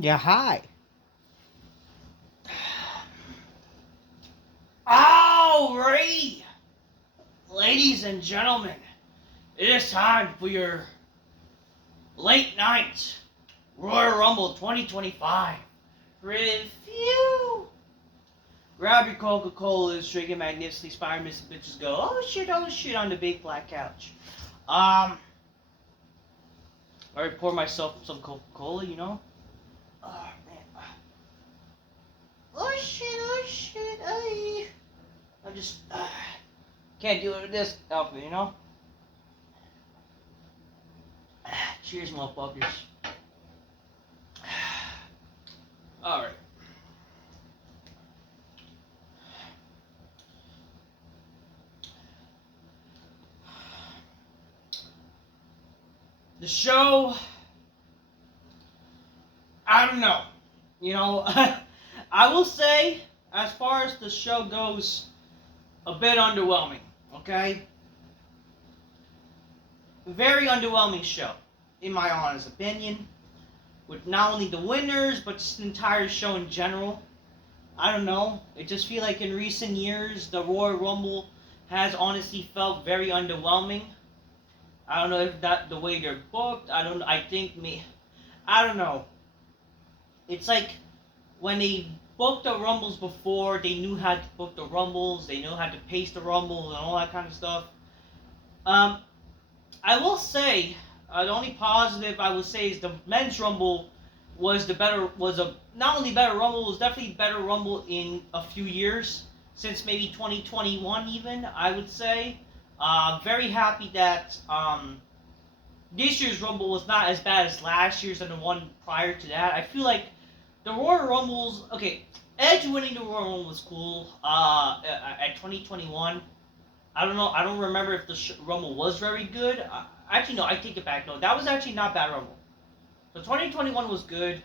Yeah, hi. Alrighty, ladies and gentlemen, it is time for your late night Royal Rumble 2025 review. Grab your Coca-Colas, drink it magnificently, inspire Mr. Bitches go, oh shit on the big black couch. I already poured myself some Coca-Cola, you know? Oh man. Oh shit, I just can't do it with this outfit, you know? Cheers, motherfuckers. Alright. The show, I don't know. You know, I will say, as far as the show goes, a bit underwhelming, okay? Very underwhelming show, in my honest opinion. With not only the winners, but just the entire show in general. I don't know. I just feel like in recent years, the Royal Rumble has honestly felt very underwhelming. I don't know if that the way they're booked. I don't know. It's like when they booked the Rumbles before, they knew how to book the Rumbles, they knew how to pace the Rumbles and all that kind of stuff. I will say the only positive I would say is the men's Rumble was not only better Rumble, it was definitely better Rumble in a few years since maybe 2021 even I would say. Very happy that this year's Rumble was not as bad as last year's and the one prior to that. I feel like the Royal Rumbles, okay, Edge winning the Royal Rumble was cool. At 2021, I don't know. I don't remember if the Rumble was very good. Actually, no, I take it back. No, that was actually not bad Rumble. So 2021 was good.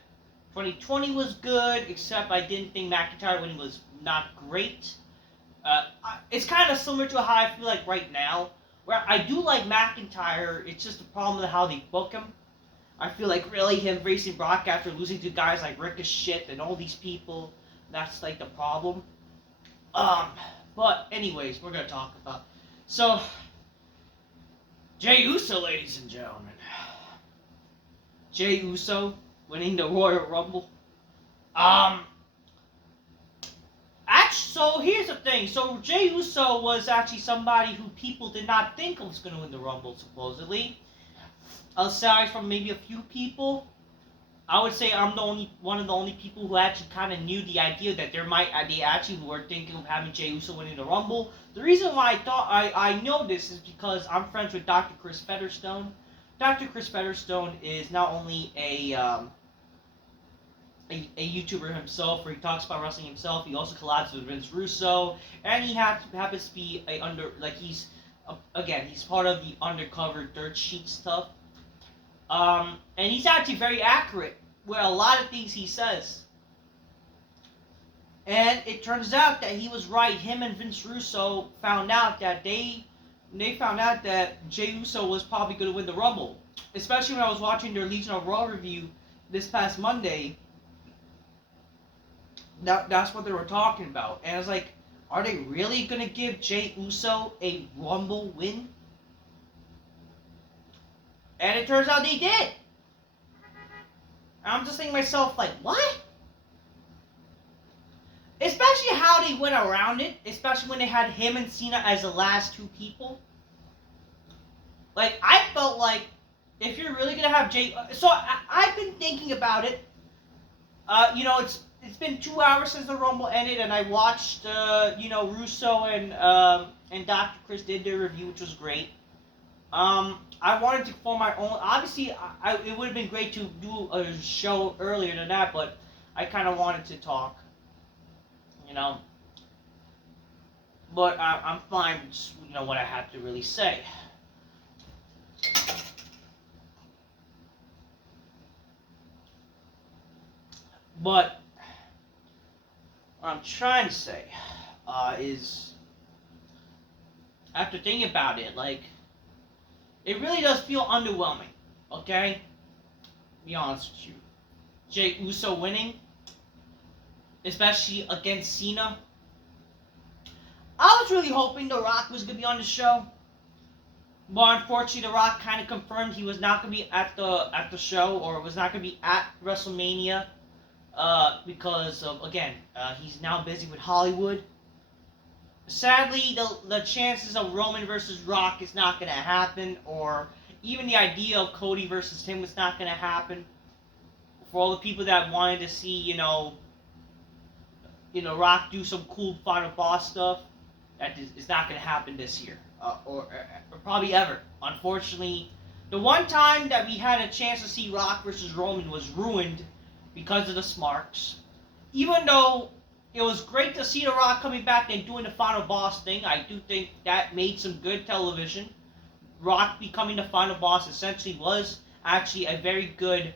2020 was good, except I didn't think McIntyre winning was not great. It's kind of similar to how I feel like right now, where I do like McIntyre. It's just the problem with how they book him. I feel like really him facing Brock after losing to guys like Ricochet and all these people, that's like the problem. But anyways, we're gonna talk about so Jey Uso, ladies and gentlemen. Jey Uso winning the Royal Rumble. So here's the thing. So Jey Uso was actually somebody who people did not think was gonna win the Rumble supposedly. Aside from maybe a few people, I would say I'm one of the only people who actually kind of knew the idea that they actually were thinking of having Jey Uso winning the Rumble. The reason why I know this is because I'm friends with Dr. Chris Featherstone. Dr. Chris Featherstone is not only a YouTuber himself, where he talks about wrestling himself. He also collabs with Vince Russo, and he happens to be he's part of the undercover dirt sheet stuff. And he's actually very accurate with a lot of things he says. And it turns out that he was right. Him and Vince Russo found out that they found out that Jey Uso was probably going to win the Rumble. Especially when I was watching their Legion of Raw review this past Monday. That's what they were talking about. And I was like, are they really going to give Jey Uso a Rumble win? And it turns out they did. I'm just thinking to myself, like, what? Especially how they went around it. Especially when they had him and Cena as the last two people. Like, I felt like, if you're really going to have Jey... So, I've been thinking about it. It's been 2 hours since the Rumble ended, and I watched, Russo and Dr. Chris did their review, which was great. I wanted to form my own. Obviously, it would have been great to do a show earlier than that, but I kind of wanted to talk, you know. But I'm fine with just, what I have to really say. But what I'm trying to say is, after thinking about it, like, it really does feel underwhelming, okay? Be honest with you. Jey Uso winning, especially against Cena. I was really hoping The Rock was going to be on the show. But unfortunately, The Rock kind of confirmed he was not going to be at the show, or was not going to be at WrestleMania, because of, again, he's now busy with Hollywood. Sadly, the chances of Roman versus Rock is not going to happen, or even the idea of Cody versus him is not going to happen. For all the people that wanted to see, Rock do some cool final boss stuff, that is not going to happen this year, or probably ever. Unfortunately, the one time that we had a chance to see Rock versus Roman was ruined because of the Smarks. Even though it was great to see The Rock coming back and doing the final boss thing, I do think that made some good television. Rock becoming the final boss essentially was actually a very good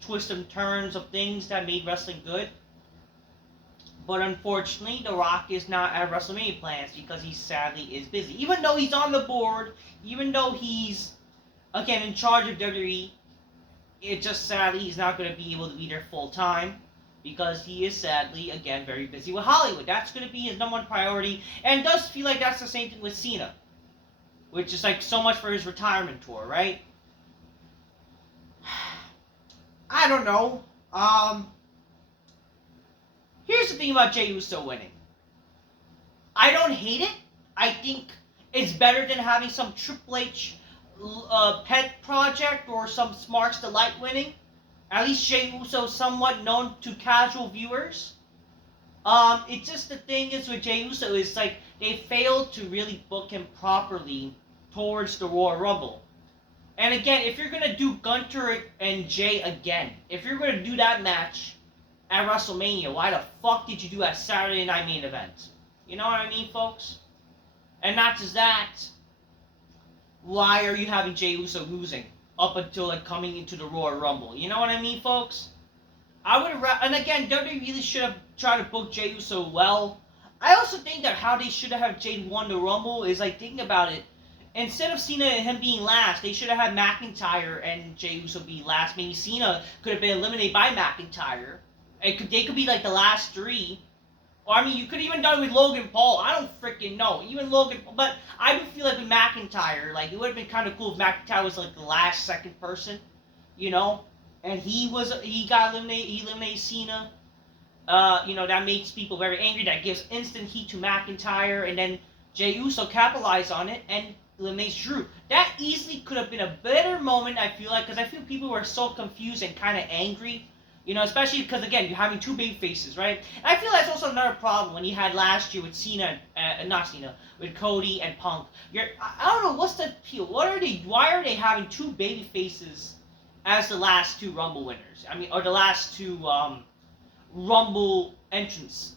twist and turns of things that made wrestling good. But unfortunately, The Rock is not at WrestleMania plans because he sadly is busy. Even though he's on the board, even though he's, again, in charge of WWE, it just sadly he's not going to be able to be there full time because he is sadly, again, very busy with Hollywood. That's going to be his number one priority, and it does feel like that's the same thing with Cena, which is like so much for his retirement tour, right? I don't know. Here's the thing about Jey Uso winning. I don't hate it. I think it's better than having some Triple H pet project or some Smarks Delight winning. At least Jey Uso is somewhat known to casual viewers. It's just the thing is with Jey Uso is like they failed to really book him properly towards the Royal Rumble. And again, if you're gonna do Gunter and Jey again, if you're gonna do that match at WrestleMania, why the fuck did you do that Saturday Night Main Event? You know what I mean, folks? And not just that, why are you having Jey Uso losing up until like coming into the Royal Rumble? You know what I mean, folks? I would have, and again, WWE really should have tried to book Jey Uso well. I also think that how they should have Jey won the Rumble is like, thinking about it, instead of Cena and him being last, they should have had McIntyre and Jey Uso be last. Maybe Cena could have been eliminated by McIntyre. They could be like the last three. Or I mean, you could even done it with Logan Paul. I don't freaking know. Even Logan, but I do feel like with McIntyre, like it would have been kind of cool if McIntyre was like the last second person, and he got eliminated. He eliminated Cena. That makes people very angry. That gives instant heat to McIntyre, and then Jey Uso capitalized on it and eliminates Drew. That easily could have been a better moment. I feel like because I feel people were so confused and kind of angry. Especially because, again, you're having two big faces, right? And I feel that's also another problem when you had last year with with Cody and Punk. I don't know, what's the appeal? Why are they having two baby faces as the last two Rumble winners? I mean, or the last two Rumble entrants.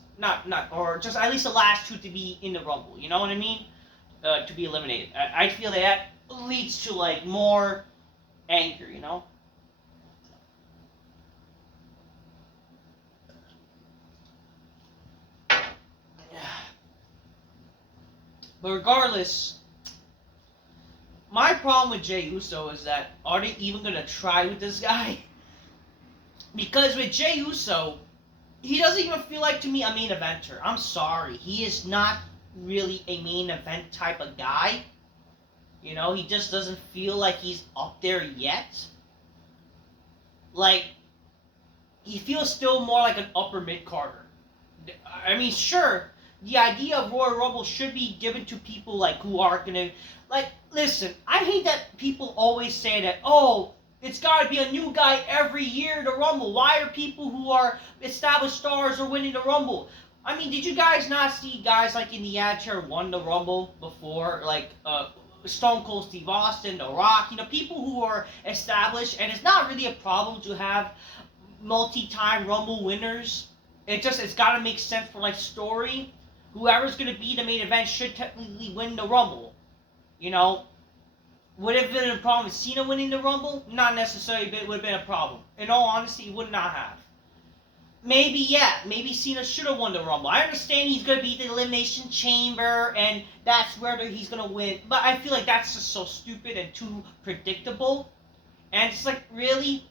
Or just at least the last two to be in the Rumble, you know what I mean? To be eliminated. I feel that leads to, like, more anger, But regardless, my problem with Jey Uso is that, are they even going to try with this guy? Because with Jey Uso, he doesn't even feel like, to me, a main eventer. I'm sorry. He is not really a main event type of guy. He just doesn't feel like he's up there yet. Like, he feels still more like an upper mid-carder. I mean, sure, the idea of Royal Rumble should be given to people like who are gonna, like, listen, I hate that people always say that, oh, it's gotta be a new guy every year to Rumble. Why are people who are established stars are winning the Rumble? I mean, did you guys not see guys like in the Attitude won the Rumble before, like Stone Cold Steve Austin, The Rock, people who are established, and it's not really a problem to have multi-time Rumble winners. It's gotta make sense for like story. Whoever's going to be the main event should technically win the Rumble. Would it have been a problem with Cena winning the Rumble? Not necessarily, but it would have been a problem. In all honesty, it would not have. Maybe Cena should have won the Rumble. I understand he's going to be the Elimination Chamber, and that's where he's going to win. But I feel like that's just so stupid and too predictable. And it's like, really?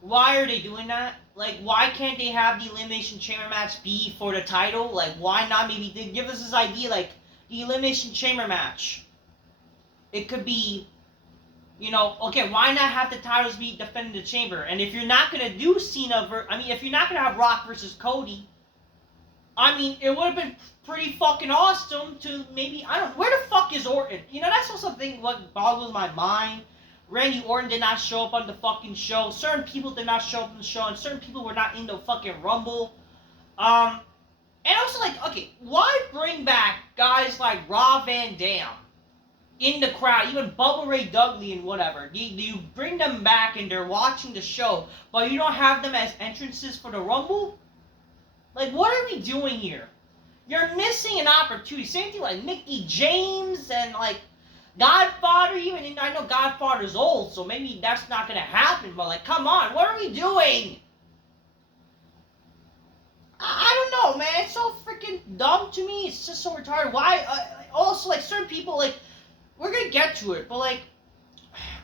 Why are they doing that? Like, why can't they have the Elimination Chamber match be for the title? Like, why not maybe they give us this idea, like, the Elimination Chamber match? It could be, okay, why not have the titles be defending the Chamber? And if you're not going to do Cena, if you're not going to have Rock versus Cody, it would have been pretty fucking awesome to maybe, where the fuck is Orton? That's also something what boggles my mind. Randy Orton did not show up on the fucking show. Certain people did not show up on the show, and certain people were not in the fucking Rumble. And also, like, okay, why bring back guys like Rob Van Dam in the crowd, even Bubba Ray Dudley and whatever? Do you bring them back and they're watching the show, but you don't have them as entrances for the Rumble? Like, what are we doing here? You're missing an opportunity. Same thing like Mickey James and, like, Godfather, even. And I know Godfather's old, so maybe that's not going to happen, but, like, come on, what are we doing? I don't know, man. It's so freaking dumb to me. It's just so retarded. Why? Also, like, certain people, like, we're going to get to it, but, like,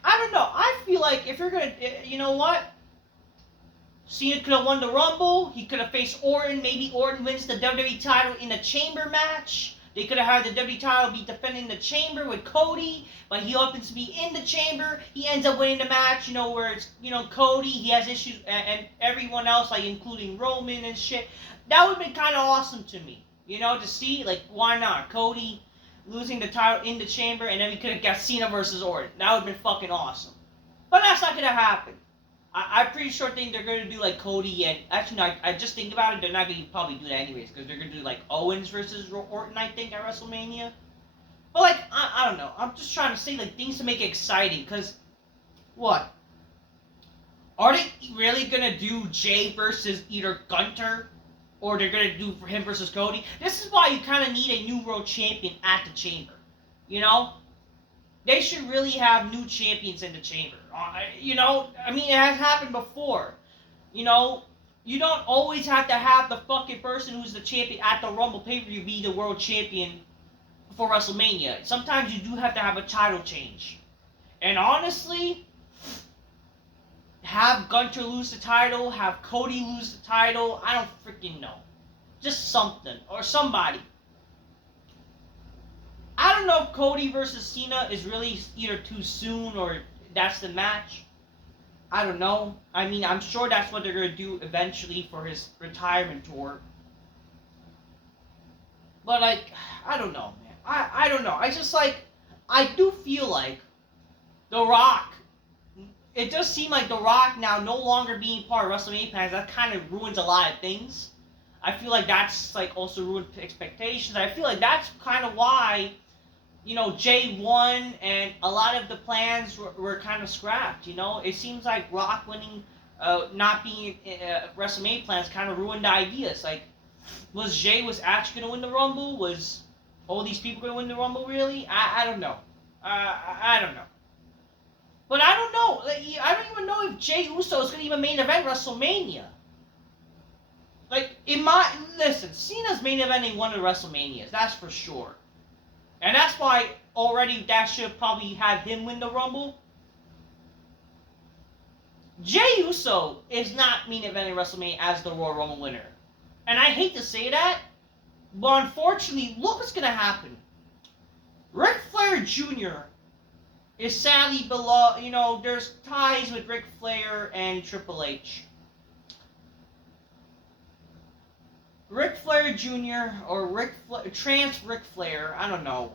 I don't know. I feel like if you're going to, you know what? Cena could have won the Rumble. He could have faced Orton. Maybe Orton wins the WWE title in a Chamber match. They could have had the WWE title be defending the Chamber with Cody, but he happens to be in the Chamber. He ends up winning the match, where it's, Cody, he has issues, and everyone else, like, including Roman and shit. That would have been kind of awesome to me, to see, like, why not? Cody losing the title in the Chamber, and then we could have got Cena versus Orton. That would have been fucking awesome. But that's not going to happen. I'm pretty sure they're going to do, like, Cody and... Actually, no, I just think about it, they're not going to probably do that anyways, because they're going to do, like, Owens versus Orton, I think, at WrestleMania. But, like, I don't know. I'm just trying to say, like, things to make it exciting, because... What? Are they really going to do Jey versus either Gunter, or they're going to do him versus Cody? This is why you kind of need a new world champion at the Chamber. They should really have new champions in the Chamber. It has happened before. You don't always have to have the fucking person who's the champion at the Rumble pay-per-view be the world champion for WrestleMania. Sometimes you do have to have a title change. And honestly, have Gunter lose the title, have Cody lose the title, I don't freaking know. Just something. Or somebody. I don't know if Cody versus Cena is really either too soon or that's the match. I don't know. I'm sure that's what they're going to do eventually for his retirement tour. But, like, I don't know, man. I don't know. I do feel like The Rock, it does seem like The Rock now no longer being part of WrestleMania plans, that kind of ruins a lot of things. I feel like that's, like, also ruined expectations. I feel like that's kind of why... Jey won, and a lot of the plans were kind of scrapped, It seems like Rock winning, not being WrestleMania plans kind of ruined the ideas. Like, was Jey actually going to win the Rumble? Was all these people going to win the Rumble, really? I don't know. I don't know. But I don't know. Like, I don't even know if Jey Uso is going to even main event WrestleMania. Like, listen, Cena's main eventing one of the WrestleManias, that's for sure. And that's why already that should probably have him win the Rumble. Jey Uso is not main eventing WrestleMania as the Royal Rumble winner. And I hate to say that, but unfortunately, look what's going to happen. Ric Flair Jr. is sadly below, there's ties with Ric Flair and Triple H. Ric Flair Jr. or Trans Ric Flair, I don't know.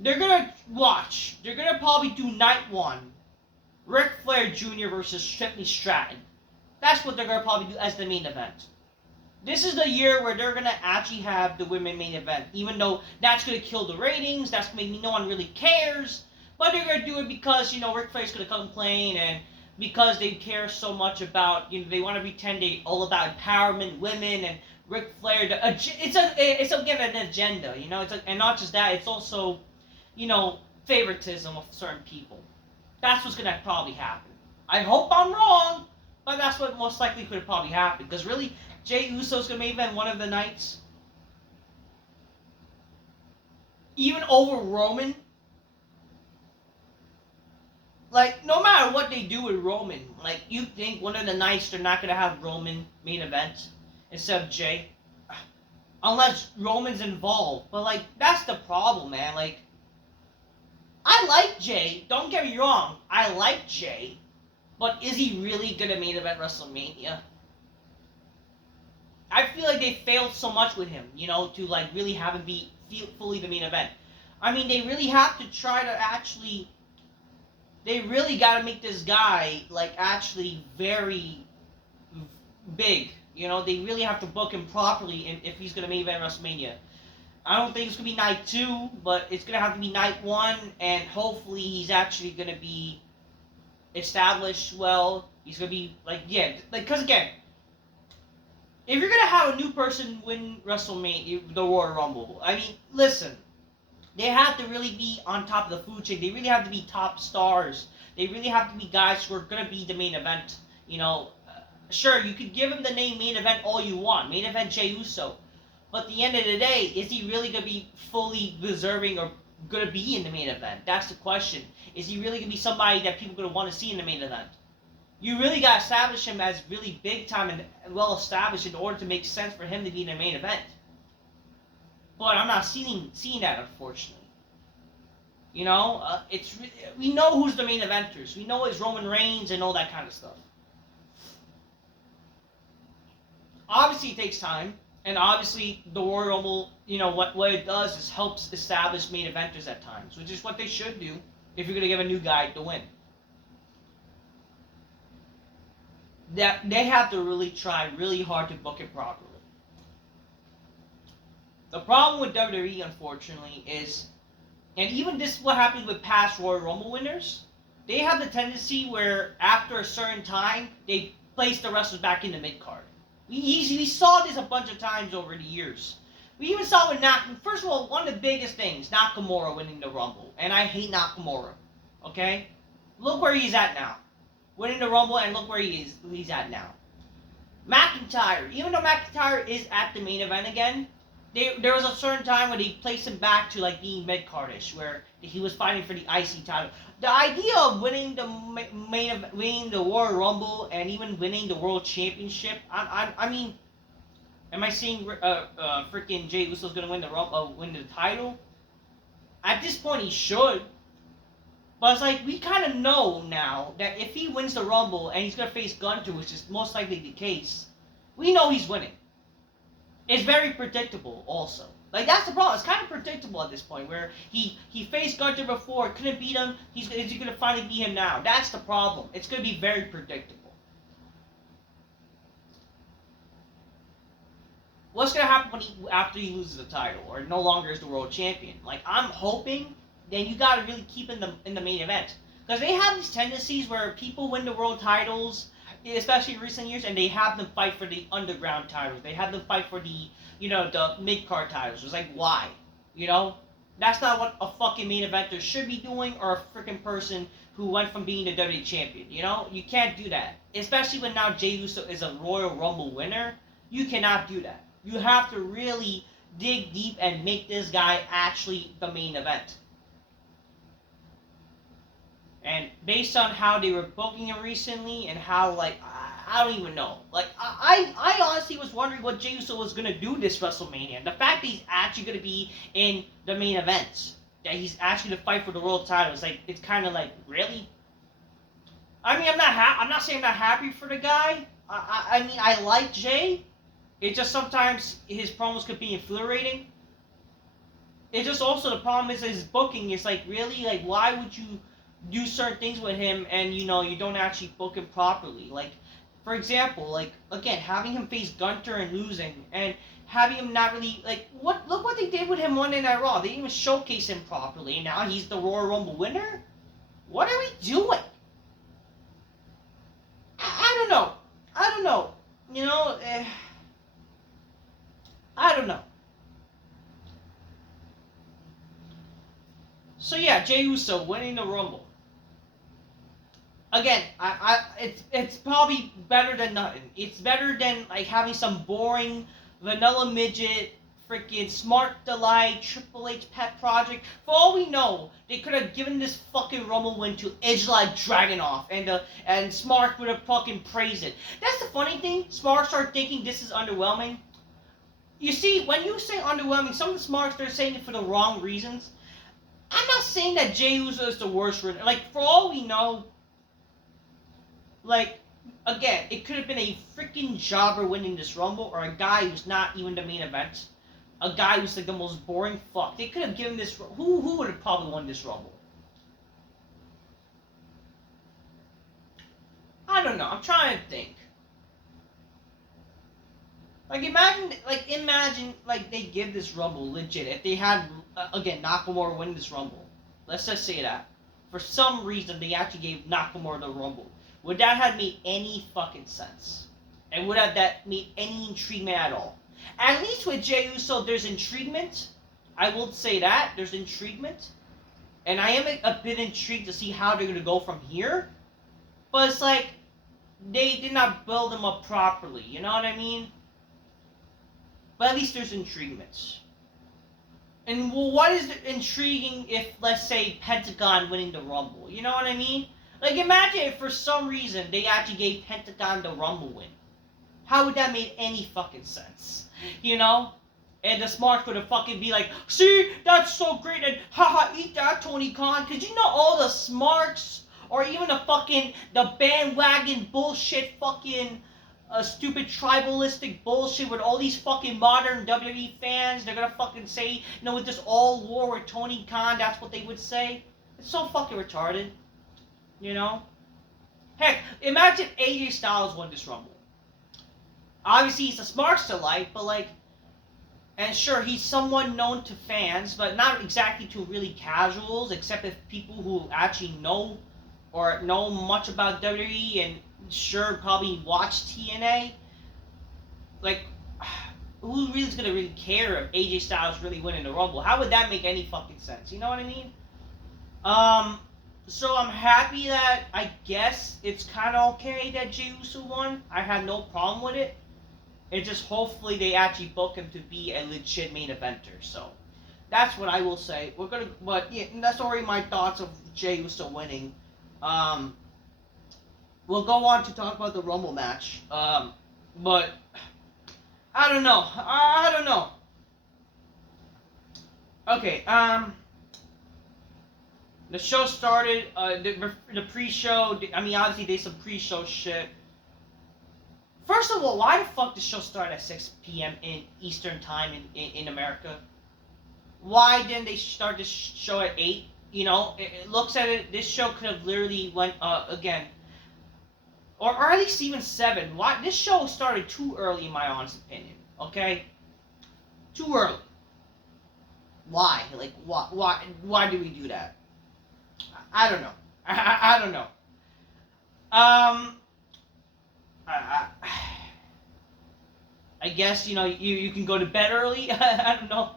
They're gonna watch. They're gonna probably do night one. Ric Flair Jr. versus Tiffany Stratton. That's what they're gonna probably do as the main event. This is the year where they're gonna actually have the women main event. Even though that's gonna kill the ratings, that's gonna make no one really cares. But they're gonna do it because, Ric Flair's gonna complain and because they care so much about, they want to pretend they all about empowerment, women, and Ric Flair. It's again an agenda, and not just that. It's also, favoritism of certain people. That's what's gonna probably happen. I hope I'm wrong, but that's what most likely could probably happen. Because really, Jey Uso's gonna main event one of the nights, even over Roman. like, no matter what they do with Roman, like, you think one of the nights they're not gonna have Roman main event instead of Jey, unless Roman's involved. But like, that's the problem, man. Like, I like Jey. Don't get me wrong. I like Jey, but is he really gonna main event WrestleMania? I feel like they failed so much with him, you know, to like really have him be fully the main event. I mean, they really have to try to actually. They really got to make this guy like actually very big. You know, they really have to book him properly if he's gonna main event WrestleMania. I don't think it's gonna be night 2, but it's gonna have to be night 1, and hopefully he's actually gonna be established well. He's gonna be like, yeah, like, because again, if you're gonna have a new person win WrestleMania, the Royal Rumble, I mean, listen, they have to really be on top of the food chain. They really have to be top stars. They really have to be guys who are gonna be the main event. You know, sure, you could give him the name main event all you want, main event Jey Uso, but at the end of the day, is he really gonna be fully deserving or gonna be in the main event? That's the question. Is he really gonna be somebody that people are gonna want to see in the main event? You really got to establish him as really big time and well established in order to make sense for him to be in the main event. But I'm not seeing that, unfortunately. You know, we know who's the main eventers. We know it's Roman Reigns and all that kind of stuff. Obviously, it takes time, and obviously the Royal Rumble, you know, what it does is helps establish main eventers at times, which is what they should do if you're gonna give a new guy the win. That they have to really try really hard to book it properly. The problem with WWE, unfortunately, is, and even this is what happens with past Royal Rumble winners, they have the tendency where after a certain time, they place the wrestlers back in the mid-card. We saw this a bunch of times over the years. We even saw with Nakamura. First of all, one of the biggest things, Nakamura winning the Rumble. And I hate Nakamura. Okay? Look where he's at now. Winning the Rumble, and look where he's at now. McIntyre, even though McIntyre is at the main event again, there was a certain time when they placed him back to like being mid-cardish, where he was fighting for the IC title. The idea of winning the winning the Royal Rumble and even winning the World Championship, I mean, am I saying freaking Jey Uso's gonna win the title? At this point, he should. But it's like, we kind of know now that if he wins the Rumble and he's going to face Gunter, which is most likely the case, we know he's winning. It's very predictable also. Like, that's the problem. It's kind of predictable at this point, where he faced Gunter before, couldn't beat him, is he going to finally beat him now? That's the problem. It's going to be very predictable. What's going to happen after he loses the title, or no longer is the world champion? Like, I'm hoping then you got to really keep in the main event, because they have these tendencies where people win the world titles, especially in recent years, and they have them fight for the underground titles. They have them fight for the, you know, the mid card titles. It's like, why? You know, that's not what a fucking main eventer should be doing, or a freaking person who went from being the WWE champion. You know, you can't do that, especially when now Jey Uso is a Royal Rumble winner. You cannot do that. You have to really dig deep and make this guy actually the main event. And based on how they were booking him recently, and how, like, I don't even know. Like, I honestly was wondering what Jey Uso was going to do this WrestleMania. And the fact that he's actually going to be in the main event, that he's actually going to fight for the world title, it's kind of like, really? I mean, I'm not saying I'm not happy for the guy. I mean, I like Jey. It just sometimes his promos could be infuriating. It just also, the problem is his booking is like, really? Like, why would you do certain things with him and, you know, you don't actually book him properly? Like, for example, like, again, having him face Gunter and losing, and having him not really, like, look what they did with him Monday Night Raw. They didn't even showcase him properly, and now he's the Royal Rumble winner? What are we doing? I don't know. You know, I don't know. So yeah, Jey Uso winning the Rumble. Again, it's probably better than nothing. It's better than like having some boring vanilla midget freaking Smart Delight, Triple H pet project. For all we know, they could have given this fucking Rumble win to Edge like Dragunov, and Smart would have fucking praised it. That's the funny thing. Smart started thinking this is underwhelming. You see, when you say underwhelming, some of the Smarts, they're saying it for the wrong reasons. I'm not saying that Jey Uso is the worst winner. Like, for all we know, like, again, it could have been a freaking jobber winning this Rumble, or a guy who's not even the main event. A guy who's like the most boring fuck. They could have given this... Who would have probably won this Rumble? I don't know. I'm trying to think. Like, imagine, they give this Rumble legit. If they had, again, Nakamura win this Rumble. Let's just say that. For some reason, they actually gave Nakamura the Rumble. Would that have made any fucking sense? And would that made any intriguement at all? At least with Jey Uso, there's intriguement. I will say that. There's intriguement. And I am a bit intrigued to see how they're going to go from here. But it's like, they did not build him up properly. You know what I mean? But at least there's intriguement. And what is intriguing if, let's say, Pentagon winning the Rumble? You know what I mean? Like, imagine if for some reason they actually gave Pentagon the Rumble win. How would that make any fucking sense? You know? And the Smarts would have fucking be like, see, that's so great, and haha, eat that, Tony Khan. Because you know all the Smarts, or even the bandwagon bullshit fucking stupid tribalistic bullshit with all these fucking modern WWE fans, they're gonna fucking say, you know, with this all war with Tony Khan, that's what they would say. It's so fucking retarded. You know? Heck, imagine AJ Styles won this Rumble. Obviously, he's a Smarts delight, but like, and sure, he's somewhat known to fans, but not exactly to really casuals, except if people who actually know or know much about WWE and sure probably watch TNA. Like, who really is gonna really care if AJ Styles really winning the Rumble? How would that make any fucking sense? You know what I mean? So I'm happy that I guess it's kind of okay that Jey Uso won. I had no problem with it. It just hopefully they actually book him to be a legit main eventer. So that's what I will say. But yeah, that's already my thoughts of Jey Uso winning. We'll go on to talk about the Rumble match. But I don't know. I don't know. Okay. The show started. The pre-show. I mean, obviously, there's some pre-show shit. First of all, why the fuck the show started at 6 p.m. in Eastern Time in America? Why didn't they start this show at 8? You know, it looks at it. This show could have literally went again, or at least even 7. Why this show started too early, in my honest opinion. Okay, too early. Why? Like, why do we do that? I don't know. I don't know. I guess, you know, you can go to bed early. I don't know.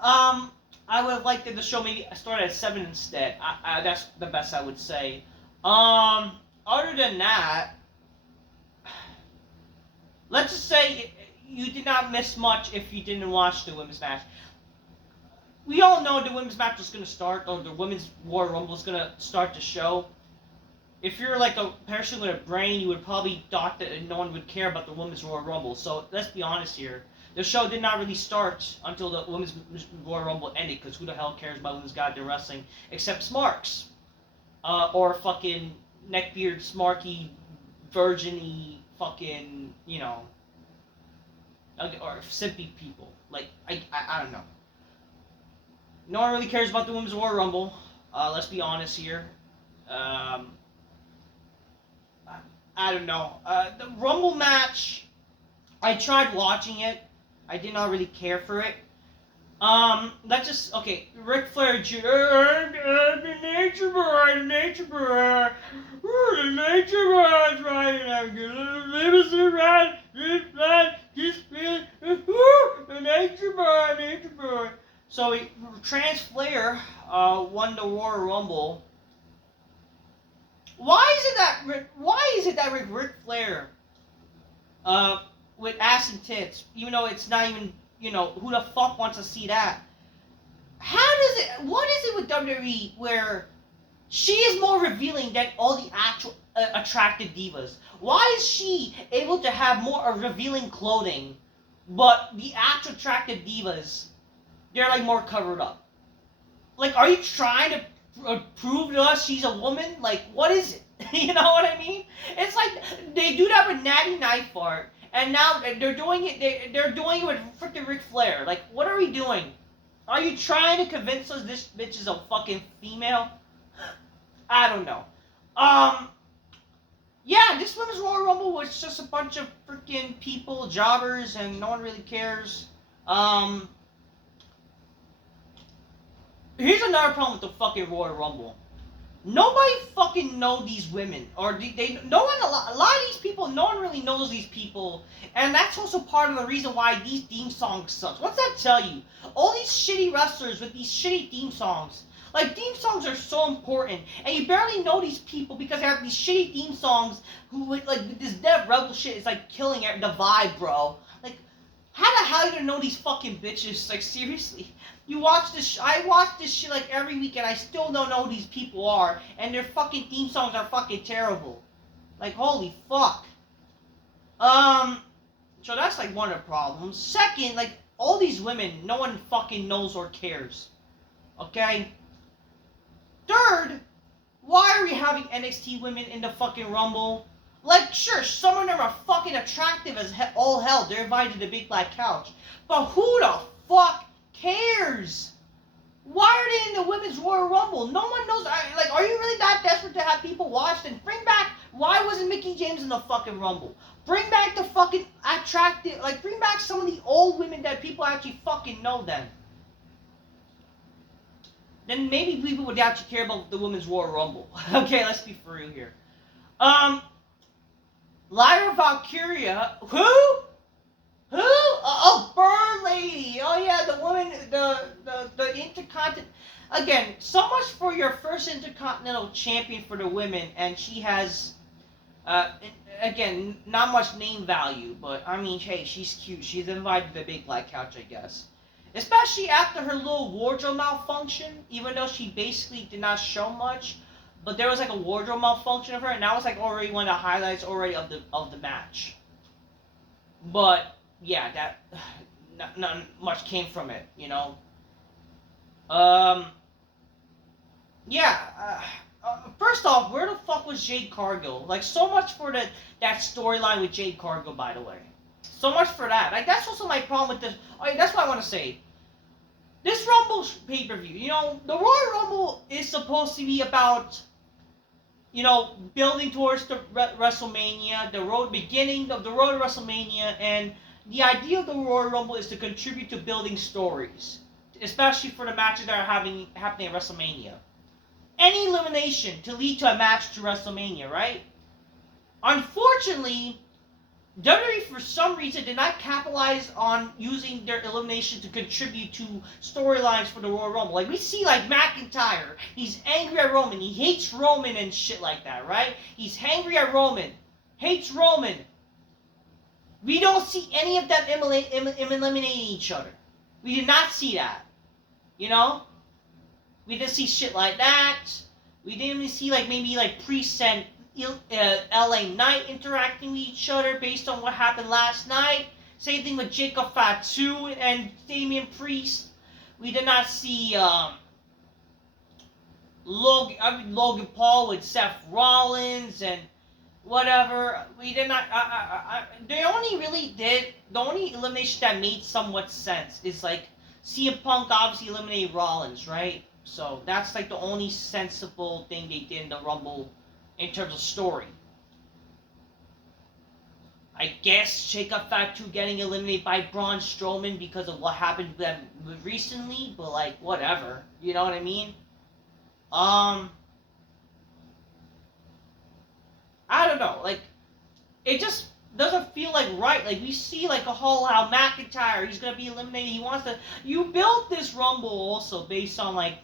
I would have liked that the show maybe started at 7 instead. That's the best I would say. Other than that, let's just say you did not miss much if you didn't watch the women's match. We all know the women's match was going to start, or the women's Royal Rumble is going to start the show. If you're like a person with a brain, you would probably thought that no one would care about the women's Royal Rumble. So let's be honest here. The show did not really start until the women's Royal Rumble ended, because who the hell cares about women's goddamn wrestling except smarks. Or fucking neckbeard, smarky, virgin-y, fucking, you know, or simpy people. Like, I don't know. No one really cares about the women's Royal Rumble. Let's be honest here. I don't know. The Rumble match, I tried watching it. I did not really care for it. Let's just, okay, Ric Flair Jr. The nature boy, the nature boy. Ooh, the nature boy is right. I'm gonna live as a rat, this man, this man. Ooh, the nature boy, nature boy. So, Trans Flair won the Royal Rumble. Why is it that Ric Flair with ass and tits, even though it's not even, who the fuck wants to see that? What is it with WWE where she is more revealing than all the actual attractive divas? Why is she able to have more revealing clothing, but the actual attractive divas, they're like more covered up? Like, are you trying to prove to us she's a woman? Like, what is it? You know what I mean? It's like they do that with Natty Nightfart, and now they're doing it. They're doing it with freaking Ric Flair. Like, what are we doing? Are you trying to convince us this bitch is a fucking female? I don't know. Yeah, this Women's Royal Rumble was just a bunch of freaking people, jobbers, and no one really cares. Here's another problem with the fucking Royal Rumble. Nobody fucking know these women, or no one. A lot of these people, no one really knows these people, and that's also part of the reason why these theme songs suck. What's that tell you? All these shitty wrestlers with these shitty theme songs. Like, theme songs are so important, and you barely know these people because they have these shitty theme songs who, like, this Dev Rebel shit is, like, killing the vibe, bro. Like, how the hell you gonna know these fucking bitches? Like, seriously. You watch this, I watch this shit, like, every week, and I still don't know who these people are, and their fucking theme songs are fucking terrible. Like, holy fuck. So that's, like, one of the problems. Second, like, all these women, no one fucking knows or cares. Okay? Third, why are we having NXT women in the fucking Rumble? Like, sure, some of them are fucking attractive as all hell. They're invited to the big black couch. But who the fuck cares? Why are they in the Women's Royal Rumble? No one knows. Like, are you really that desperate to have people watch? Then bring back, why wasn't Mickie James in the fucking Rumble? Bring back the fucking attractive, like, bring back some of the old women that people actually fucking know then. Then maybe people would actually care about the Women's Royal Rumble. Okay, let's be for real here. Lyra Valkyria, who? Oh, Burn Lady. Oh yeah, the woman, the Intercontinental. Again, so much for your first Intercontinental Champion for the women, and she has, again, not much name value, but I mean, hey, she's cute. She's invited to the big black couch, I guess. Especially after her little wardrobe malfunction, even though she basically did not show much, but there was like a wardrobe malfunction of her, and that was like already one of the highlights already of the match. But yeah, that not much came from it, you know. First off, where the fuck was Jade Cargill? Like, so much for that storyline with Jade Cargill, by the way. So much for that. Like, that's also my problem with this. That's what I want to say. This Rumble pay-per-view, you know, the Royal Rumble is supposed to be about, you know, building towards the WrestleMania, the beginning of the road to WrestleMania, and the idea of the Royal Rumble is to contribute to building stories, especially for the matches that are happening at WrestleMania. Any elimination to lead to a match to WrestleMania, right? Unfortunately, WWE, for some reason, did not capitalize on using their elimination to contribute to storylines for the Royal Rumble. Like, we see, like, McIntyre. He's angry at Roman. He hates Roman and shit like that, right? He's angry at Roman. Hates Roman. We don't see any of them eliminating each other. We did not see that. You know? We didn't see shit like that. We didn't even see, like, maybe, like, Priest and LA Knight interacting with each other based on what happened last night. Same thing with Jacob Fatu and Damian Priest. We did not see Logan Paul with Seth Rollins and whatever. We did not. The only elimination that made somewhat sense is like CM Punk obviously eliminated Rollins, right? So that's like the only sensible thing they did in the Rumble in terms of story. I guess Jacob Fatu getting eliminated by Braun Strowman because of what happened to them recently, but like, whatever. You know what I mean? I don't know. Like, it just doesn't feel like right. Like, we see like a whole how McIntyre, he's gonna be eliminated. He wants to. You built this Rumble also based on like,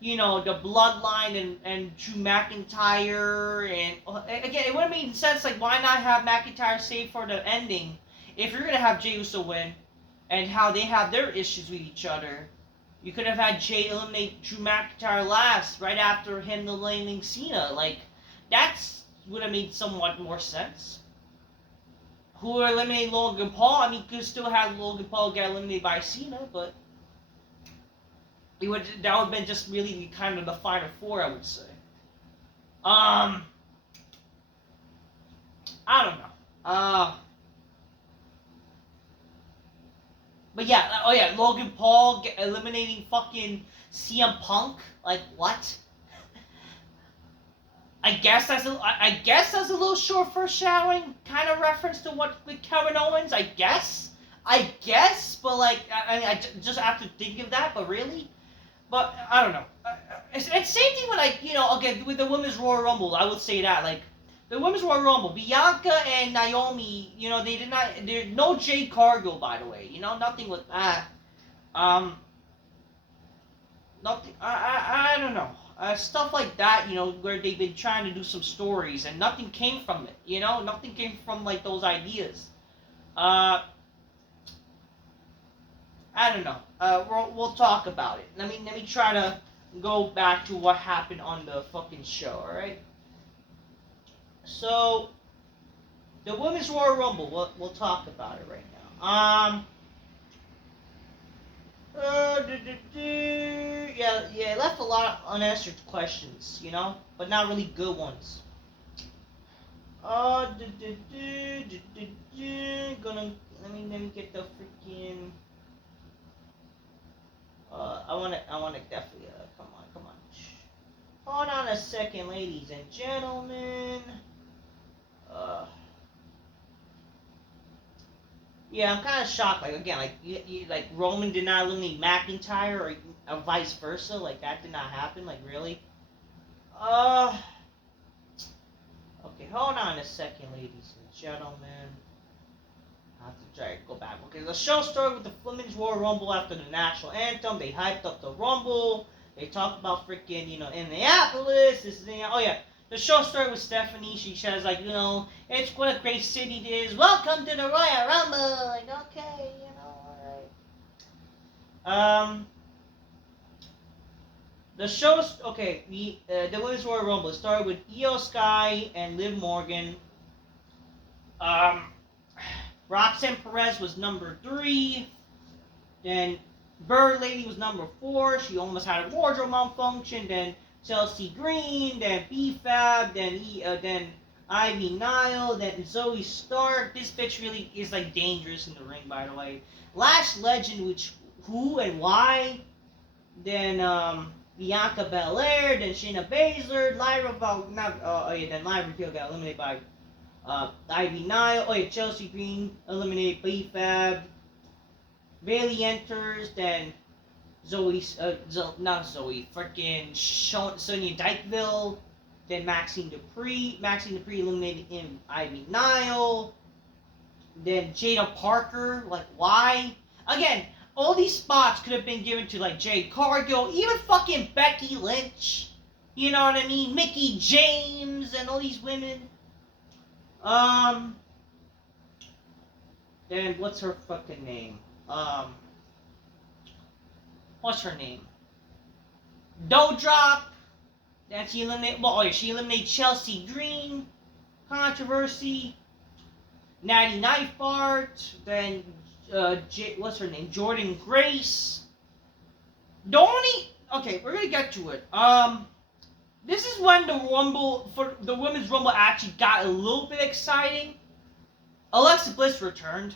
you know, the bloodline and Drew McIntyre, and again, it would have made sense, like, why not have McIntyre save for the ending if you're going to have Jey Uso win? and how they have their issues with each other. You could have had Jey eliminate Drew McIntyre last, right after him eliminating Cena. Like, that's would have made somewhat more sense. Who eliminated Logan Paul? I mean, you could still have Logan Paul get eliminated by Cena, but that would have been just really kind of the final four, I would say. I don't know. But yeah, oh yeah, Logan Paul eliminating fucking CM Punk. Like, what? I guess that's a little short foreshadowing, kind of reference to what with Kevin Owens. I guess, but like, I just have to think of that. But really, but I don't know. It's same thing with, like, you know, again with the Women's Royal Rumble. I would say that, like, the Women's Royal Rumble, Bianca and Naomi. You know, they did not. There's no Jade Cargill, by the way. You know, nothing with that. Nothing. I don't know. Stuff like that, you know, where they've been trying to do some stories and nothing came from it, you know? Nothing came from, like, those ideas. I don't know. We'll talk about it. Let me try to go back to what happened on the fucking show, alright? So, the Women's Royal Rumble, we'll talk about it right now. Yeah, it left a lot of unanswered questions, you know, but not really good ones. Let me get the freaking. I wanna definitely. Come on. Hold on a second, ladies and gentlemen. Yeah, I'm kind of shocked. Like, again, like Roman did not eliminate McIntyre, or vice versa. Like, that did not happen. Like, really? Okay, hold on a second, ladies and gentlemen. I have to try to go back. Okay, the show started with the Women's Royal Rumble after the national anthem. They hyped up the Rumble. They talked about freaking, you know, Indianapolis. Oh yeah. The show started with Stephanie. She says, like, you know, it's what a great city it is. Welcome to the Royal Rumble. Like, okay, you know, alright. The show's, okay, the Women's Royal Rumble started with Io Sky and Liv Morgan. Roxanne Perez was number 3. Then Bird Lady was number 4. She almost had a wardrobe malfunction. Then Chelsea Green, then B-Fab, then Ivy Nile, then Zoe Stark. This bitch really is, like, dangerous in the ring, by the way. Lash Legend, which who and why. Then Bianca Belair, then Shayna Baszler, then Lyra Valkyria got eliminated by Ivy Nile. Oh yeah, Chelsea Green eliminated B-Fab. Bayley enters, then freaking Sonya Dykeville, then Maxine Dupree eliminated Ivy Nile, then Jada Parker, like, why? Again, all these spots could have been given to, like, Jade Cargill, even fucking Becky Lynch, you know what I mean, Mickie James, and all these women. Then, what's her fucking name? What's her name? Doudrop. Then she eliminated Chelsea Green. Controversy. Natty Knifebart. Then what's her name? Jordan Grace. Okay, we're gonna get to it. This is when the Women's Rumble actually got a little bit exciting. Alexa Bliss returned.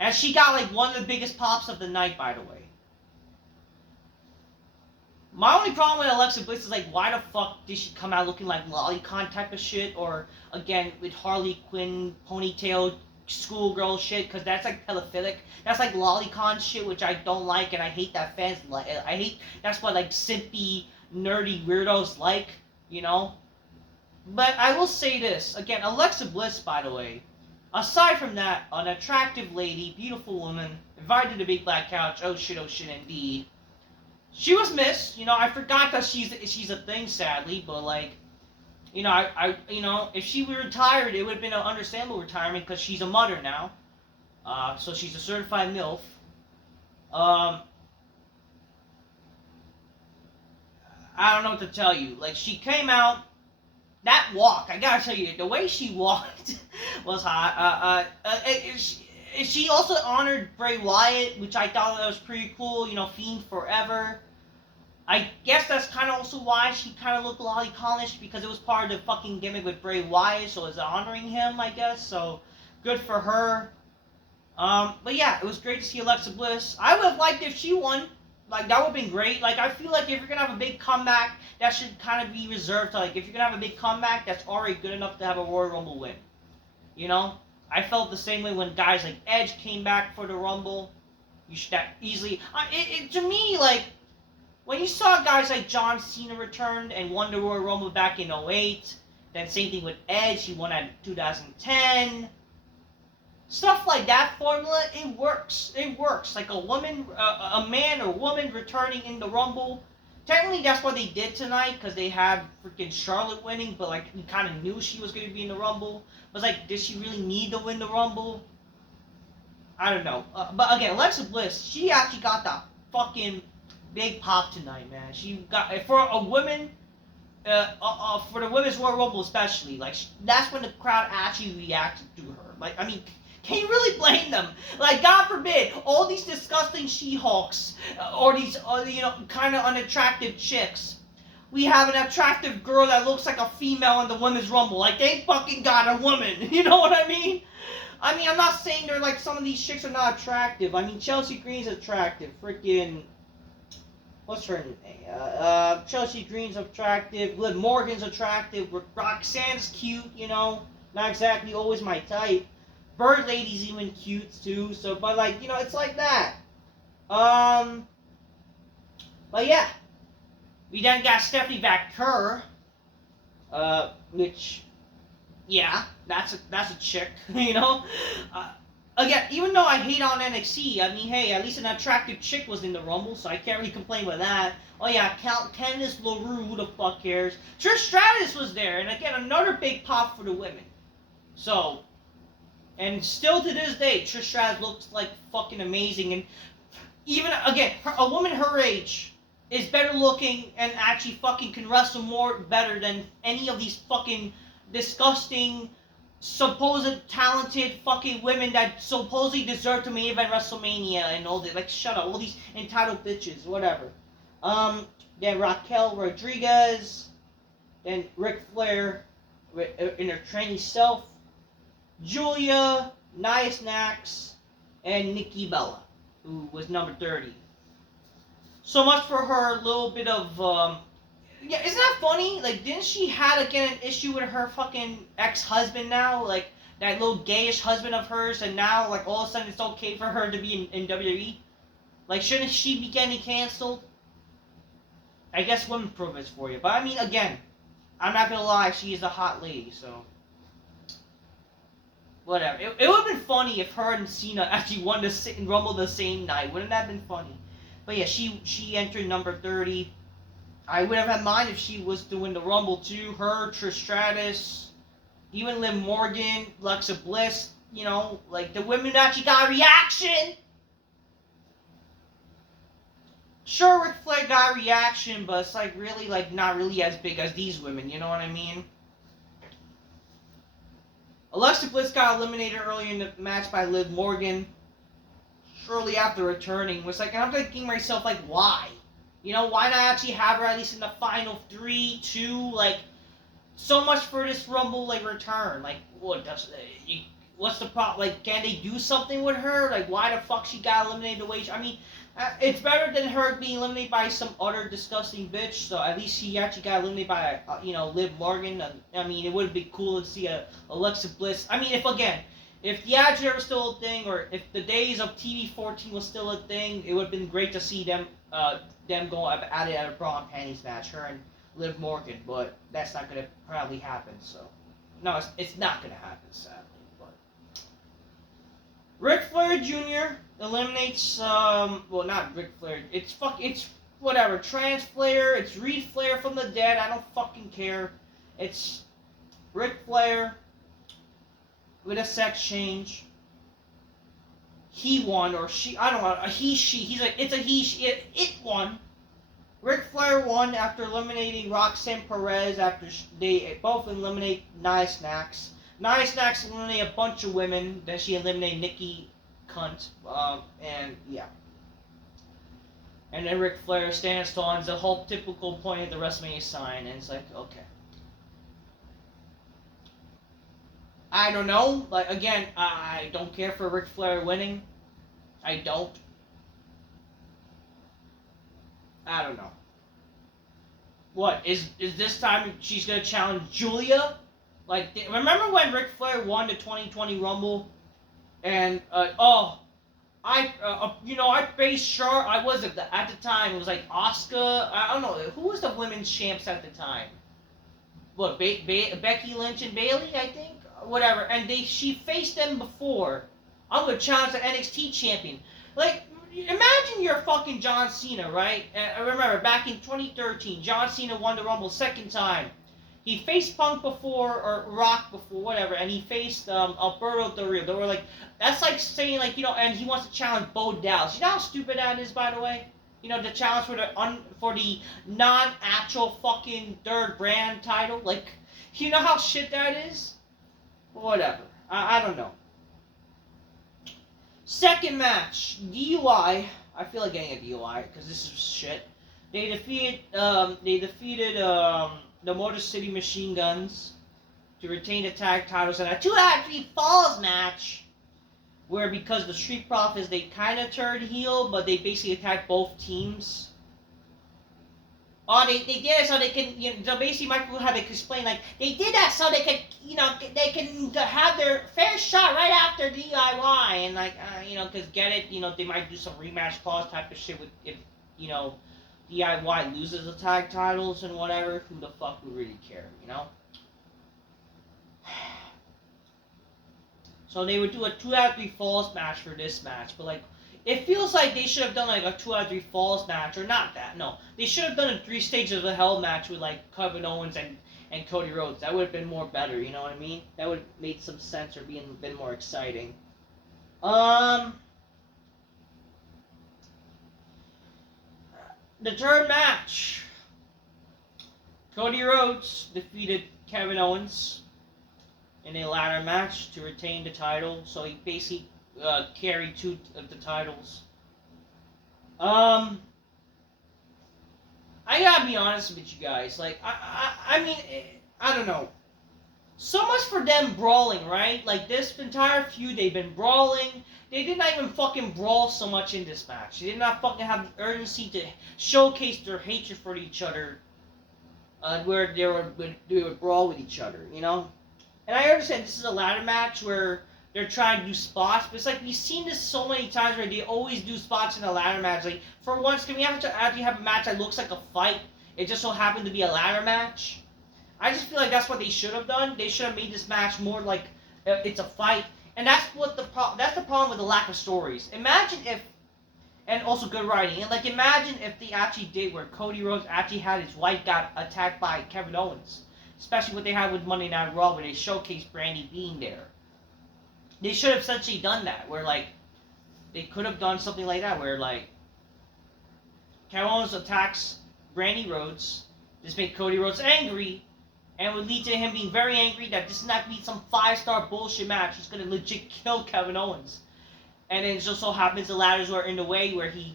And she got, like, one of the biggest pops of the night, by the way. My only problem with Alexa Bliss is, like, why the fuck did she come out looking like lolicon type of shit? Or, again, with Harley Quinn ponytail schoolgirl shit, because that's, like, pedophilic. That's, like, lolicon shit, which I don't like, and I hate that fans like. That's what, like, simpy, nerdy weirdos like, you know? But I will say this. Again, Alexa Bliss, by the way. Aside from that, an attractive lady, beautiful woman, invited to the big black couch. Oh shit, indeed. She was missed. You know, I forgot that she's a thing, sadly. But, like, you know, if she were retired, it would have been an understandable retirement because she's a mother now. So she's a certified MILF. Um, I don't know what to tell you. Like, she came out, that walk, I gotta tell you, the way she walked was hot. She also honored Bray Wyatt, which I thought that was pretty cool. You know, Fiend Forever. I guess that's kind of also why she kind of looked lolly-collish, because it was part of the fucking gimmick with Bray Wyatt, so it's honoring him, I guess. So, good for her. But yeah, it was great to see Alexa Bliss. I would have liked if she won. Like, that would have been great. Like, I feel like if you're going to have a big comeback, that should kind of be reserved to, like, if you're going to have a big comeback, that's already good enough to have a Royal Rumble win. You know? I felt the same way when guys like Edge came back for the Rumble. You should have easily... to me, like, when you saw guys like John Cena returned and won the Royal Rumble back in 2008, then same thing with Edge, he won at 2010... Stuff like that formula, it works. It works. Like a man or woman returning in the Rumble. Technically, that's what they did tonight, because they had freaking Charlotte winning, but like we kind of knew she was going to be in the Rumble. But it's like, did she really need to win the Rumble? I don't know. But again, Alexa Bliss, she actually got the fucking big pop tonight, man. She got, for a woman, for the Women's Royal Rumble especially, like, that's when the crowd actually reacted to her. Like, I mean, can you really blame them? Like, God forbid, all these disgusting She-Hulks, or these, kind of unattractive chicks. We have an attractive girl that looks like a female in the Women's Rumble. Like, they fucking got a woman. You know what I mean? I mean, I'm not saying they're like, some of these chicks are not attractive. I mean, Chelsea Green's attractive. Freaking, what's her name? Chelsea Green's attractive. Liv Morgan's attractive. Roxanne's cute, you know. Not exactly always my type. Bird Lady's even cute too, so, but like, you know, it's like that. But yeah. We then got Stephanie Vaquer, which, yeah, that's a chick, you know? Again, even though I hate on NXT, I mean, hey, at least an attractive chick was in the Rumble, so I can't really complain with that. Oh yeah, Candice LaRue, who the fuck cares? Trish Stratus was there, and again, another big pop for the women. So, and still to this day, Trish Stratus looks like fucking amazing. And even, again, a woman her age is better looking and actually fucking can wrestle more better than any of these fucking disgusting, supposed talented fucking women that supposedly deserve to main event WrestleMania and all that. Like, shut up. All these entitled bitches, whatever. Then Raquel Rodriguez. Then Ric Flair in her tranny self. Julia, Nia Snax, and Nikki Bella, who was number 30. So much for her little bit of, yeah, isn't that funny? Like, didn't she had, again, an issue with her fucking ex-husband now? Like, that little gayish husband of hers, and now, like, all of a sudden it's okay for her to be in WWE? Like, shouldn't she be getting canceled? I guess women privilege for you. But, I mean, again, I'm not gonna lie, she is a hot lady, so... Whatever. It would have been funny if her and Cena actually won the Rumble the same night. Wouldn't that have been funny? But yeah, she entered number 30. I would have had mine if she was doing the Rumble too. Her, Trish Stratus, even Liv Morgan, Alexa Bliss. You know, like, the women actually got a reaction. Sure, Ric Flair got a reaction, but it's like really, like, not really as big as these women. You know what I mean? Alexa Bliss got eliminated early in the match by Liv Morgan. Shortly after returning, was like, and I'm thinking to myself, like, why? You know, why not actually have her at least in the final 3, 2, like, so much for this Rumble, like, return. Like, what's the problem? Like, can they do something with her? Like, why the fuck she got eliminated the way she, I mean, it's better than her being eliminated by some other disgusting bitch, so at least she actually got eliminated by, Liv Morgan. I mean, it would have been cool to see a Alexa Bliss. I mean, if the Attitude Era was still a thing, or if the days of TV14 was still a thing, it would have been great to see them go at it at a bra and panties match, her and Liv Morgan, but that's not going to probably happen, so. No, it's not going to happen, sadly, but. Ric Flair Jr. eliminates, well, not Ric Flair, it's whatever, Trans Flair, it's Reed Flair from the dead, I don't fucking care. It's Ric Flair with a sex change. he won, or she, I don't know, a he, she, he's like, it's a he, she, it won. Ric Flair won after eliminating Roxanne Perez after they both eliminate Nia Snax. Nia Snax eliminated a bunch of women, then she eliminated Nikki Cunt, and yeah. And then Ric Flair stands tall, and it's the whole typical point of the WrestleMania sign, and it's like, okay. I don't know. Like, again, I don't care for Ric Flair winning. I don't. I don't know. What, is this time she's going to challenge Julia? Like, remember when Ric Flair won the 2020 Rumble? And, I faced Charlotte. I was at the time. It was like Asuka. I don't know. Who was the women's champs at the time? What, Becky Lynch and Bayley, I think? Whatever. And she faced them before. I'm going to challenge the NXT champion. Like, imagine you're fucking John Cena, right? And I remember, back in 2013, John Cena won the Rumble second time. He faced Punk before, or Rock before, whatever, and he faced Alberto Del Rio. They were like, that's like saying, like, and he wants to challenge Bo Dallas. You know how stupid that is, by the way? The challenge for the non-actual fucking third brand title? Like, you know how shit that is? Whatever. I don't know. Second match, DUI. I feel like getting a DUI, because this is shit. They defeated the Motor City Machine Guns to retain the tag titles in a 2 out of 3 falls match, where because the Street Profits, they kind of turned heel, but they basically attacked both teams. Oh, they did it so they can, so basically Michael had to explain, like, they did that so they could, they can have their fair shot right after DIY, and like, because get it, they might do some rematch clause type of shit with, if, DIY loses the tag titles and whatever, who the fuck would really care, So they would do a 2 out of 3 falls match for this match, but like, it feels like they should have done like a 2 out of 3 falls match, or not that, no. They should have done a 3 stages of the hell match with like Kevin Owens and Cody Rhodes. That would have been more better, you know what I mean? That would have made some sense, or been more exciting. The third match, Cody Rhodes defeated Kevin Owens in a ladder match to retain the title. So he basically carried 2 of the titles. I gotta be honest with you guys. Like, I mean, I don't know. So much for them brawling, right? Like, this entire feud, they've been brawling. They did not even fucking brawl so much in this match. They did not fucking have the urgency to showcase their hatred for each other, where they would brawl with each other, And I understand this is a ladder match where they're trying to do spots, but it's like we've seen this so many times where they always do spots in a ladder match. Like, for once, can we actually have a match that looks like a fight? It just so happened to be a ladder match. I just feel like that's what they should have done. They should have made this match more like it's a fight, and that's the problem with the lack of stories. Imagine if, and also good writing, and like imagine if they actually did where Cody Rhodes actually had his wife got attacked by Kevin Owens, especially what they had with Monday Night Raw where they showcased Brandy being there. They should have essentially done that, where like they could have done something like that, where like Kevin Owens attacks Brandy Rhodes, this made Cody Rhodes angry, and would lead to him being very angry that this is not going to be some 5-star bullshit match. He's going to legit kill Kevin Owens. And then it just so happens the ladders were in the way where he,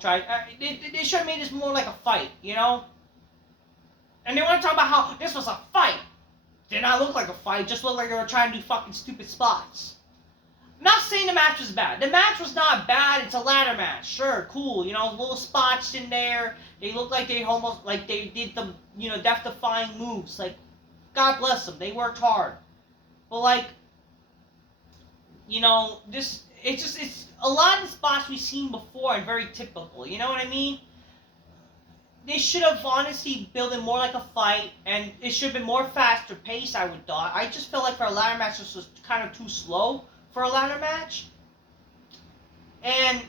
tried. They should have made this more like a fight, And they want to talk about how this was a fight. Did not look like a fight. Just looked like they were trying to do fucking stupid spots. I'm not saying the match was bad. The match was not bad. It's a ladder match. Sure, cool. Little spots in there. They look like they almost, like they did the, death-defying moves. Like, God bless them. They worked hard. But, like, it's a lot of the spots we've seen before and very typical. You know what I mean? They should have honestly built it more like a fight, and it should have been more faster paced, I would thought. I just felt like for a ladder match, this was kind of too slow for a ladder match. And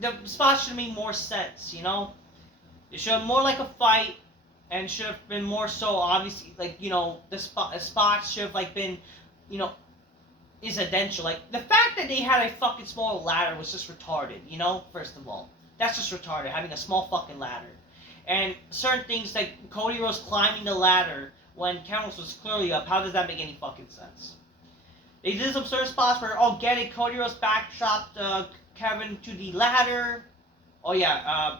the spots should have made more sense, It should have more like a fight, and should have been more so, obviously, like, the spots should have, like, been, incidental. Like, the fact that they had a fucking small ladder was just retarded, you know? First of all. That's just retarded, having a small fucking ladder. And certain things like Cody Rhodes climbing the ladder when Kevin was clearly up, how does that make any fucking sense? They did some certain spots where, oh, get it, Cody Rhodes backshot Kevin to the ladder. Oh, yeah,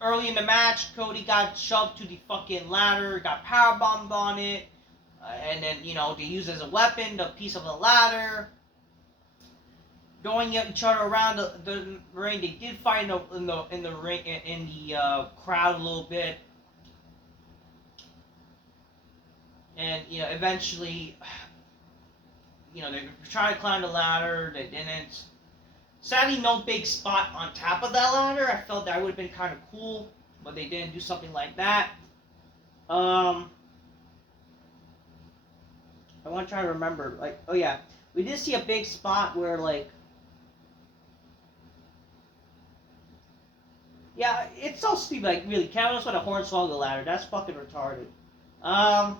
early in the match, Cody got shoved to the fucking ladder, got powerbombed on it. And then, you know, they used it as a weapon, the piece of the ladder. Going each other around the ring. They did fight in the ring, in the crowd a little bit. And, you know, eventually, you know, they tried to climb the ladder, they didn't. Sadly, no big spot on top of that ladder. I felt that would have been kind of cool, but they didn't do something like that. I want to try to remember, like, oh yeah, we did see a big spot where, like, yeah, it's so stupid, like, really, Kevin was with a hornswoggle ladder, that's fucking retarded. A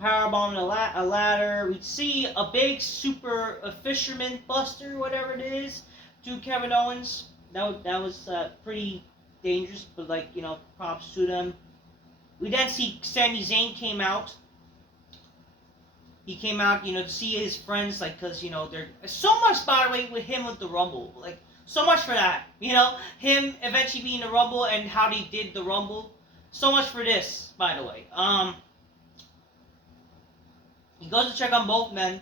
powerbomb, a ladder, we see a big super fisherman buster, whatever it is, to Kevin Owens. That was pretty dangerous, but, like, you know, props to them. We then see Sami Zayn came out. He came out, you know, to see his friends, like, because, you know, there's so much, by the way, with him with the Rumble. Like, so much for that. You know, him eventually being the Rumble and how they did the Rumble. So much for this, by the way. He goes to check on both men.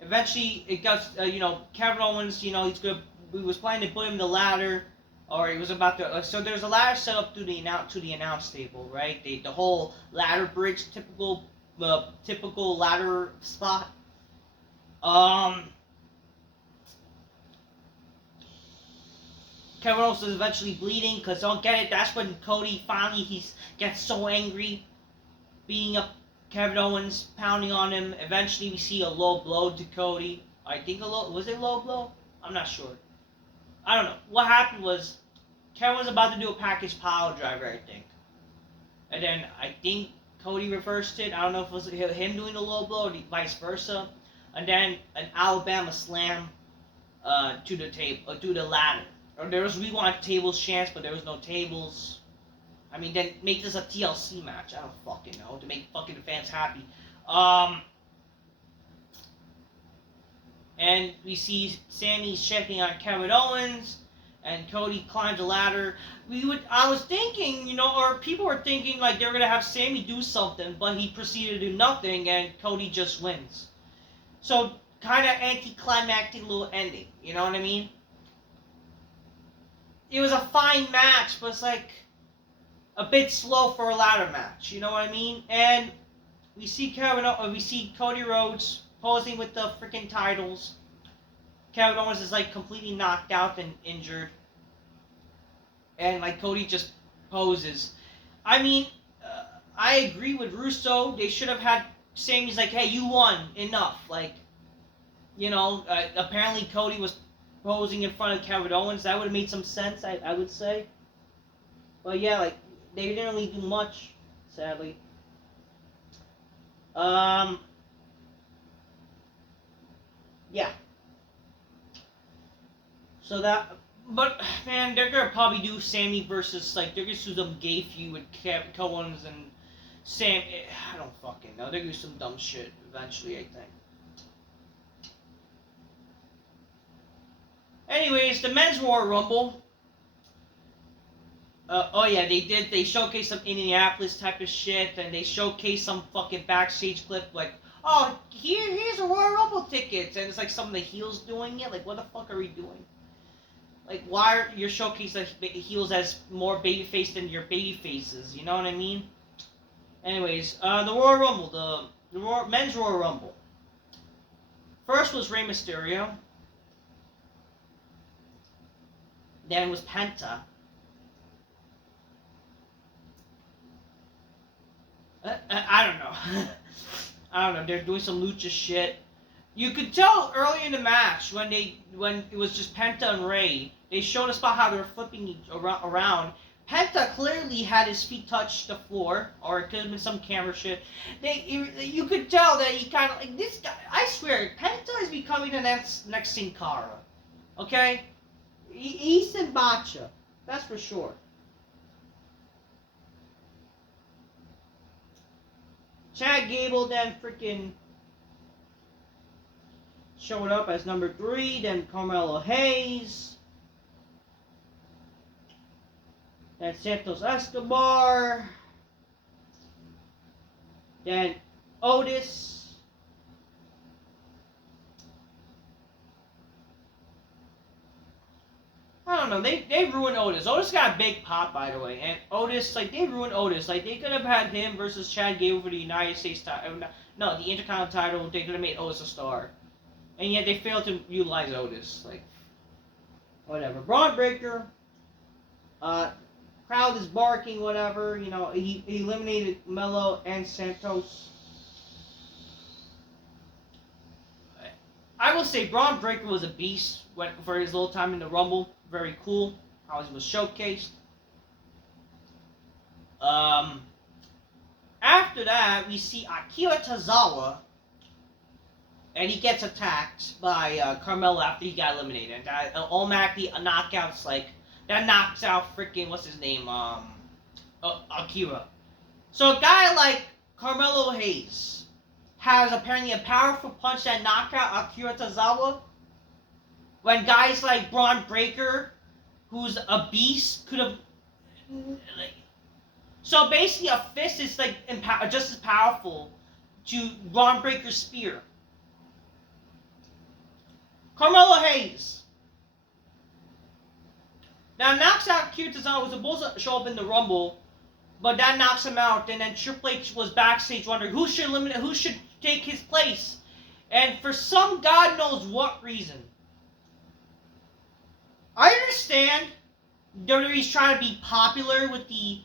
Eventually, it got, you know, Kevin Owens, you know, he was planning to put him the ladder. Or he was about to. So there's a ladder set up to the announce table, right? The whole ladder bridge, typical ladder spot. Kevin Owens is eventually bleeding because don't get it. That's when Cody finally gets so angry, beating up Kevin Owens, pounding on him. Eventually, we see a low blow to Cody. I think was it a low blow? I'm not sure. I don't know. What happened was Kevin was about to do a package pile driver, I think. And then I think Cody reversed it. I don't know if it was him doing the low blow or vice versa. And then an Alabama slam to the table, to the ladder. Or we wanted tables chance, but there was no tables. I mean, then make this a TLC match. I don't fucking know, to make fucking the fans happy. And we see Sami checking on Kevin Owens, and Cody climbs the ladder. I was thinking, you know, or people were thinking like they were gonna have Sami do something, but he proceeded to do nothing, and Cody just wins. So kind of anticlimactic little ending. You know what I mean? It was a fine match, but it's like a bit slow for a ladder match. You know what I mean? And we see Cody Rhodes posing with the freaking titles. Kevin Owens is like completely knocked out and injured. And like Cody just poses. I mean, I agree with Russo. They should have had Sami's like, hey, you won. Enough. Like, you know, apparently Cody was posing in front of Kevin Owens. That would have made some sense, I would say. But yeah, like, they didn't really do much, sadly. Yeah. So that, but man, they're gonna probably do Sami versus, like, they're gonna do some gay feud with Owens and Sam. I don't fucking know. They're gonna do some dumb shit eventually, I think. Anyways, the Men's Royal Rumble. Oh yeah, they showcased some Indianapolis type of shit, and they showcased some fucking backstage clip like, oh, here's a Royal Rumble tickets, and it's like some of the heels doing it. Like, what the fuck are we doing? Like, why are your showcase heels as more babyface than your baby faces? You know what I mean? Anyways, the Royal Rumble, the Men's Royal Rumble. First was Rey Mysterio. Then it was Penta. I don't know. I don't know. They're doing some lucha shit. You could tell early in the match when it was just Penta and Rey. They showed us about how they were flipping around. Penta clearly had his feet touch the floor, or it could have been some camera shit. You could tell that he kind of like this guy. I swear, Penta is becoming the next Sin Cara. Okay, he's in Bacha, that's for sure. Chad Gable then freaking showed up as number 3. Then Carmelo Hayes. Then Santos Escobar. Then Otis. I don't know. They ruined Otis. Otis got a big pop, by the way. And Otis, like, they ruined Otis. Like, they could have had him versus Chad Gable for the United States title. No, the Intercontinental title. They could have made Otis a star. And yet they failed to utilize Otis. Like, whatever. Braun Breaker. Crowd is barking, whatever. You know, he eliminated Melo and Santos. I will say Braun Breaker was a beast for his little time in the Rumble. Very cool how he was showcased. After that, we see Akira Tozawa, and he gets attacked by Carmelo after he got eliminated. And that automatically knockouts, like, that knocks out freaking, what's his name, Akira. So a guy like Carmelo Hayes has apparently a powerful punch that knocked out Akira Tozawa, when guys like Braun Breaker, who's a beast, could have... Like, so basically a fist is like just as powerful to Braun Breaker's spear. Carmelo Hayes. Now knocks out Akira Tozawa, was supposed to show up in the Rumble, but that knocks him out, and then Triple H was backstage wondering who should take his place. And for some God knows what reason, I understand WWE's trying to be popular with the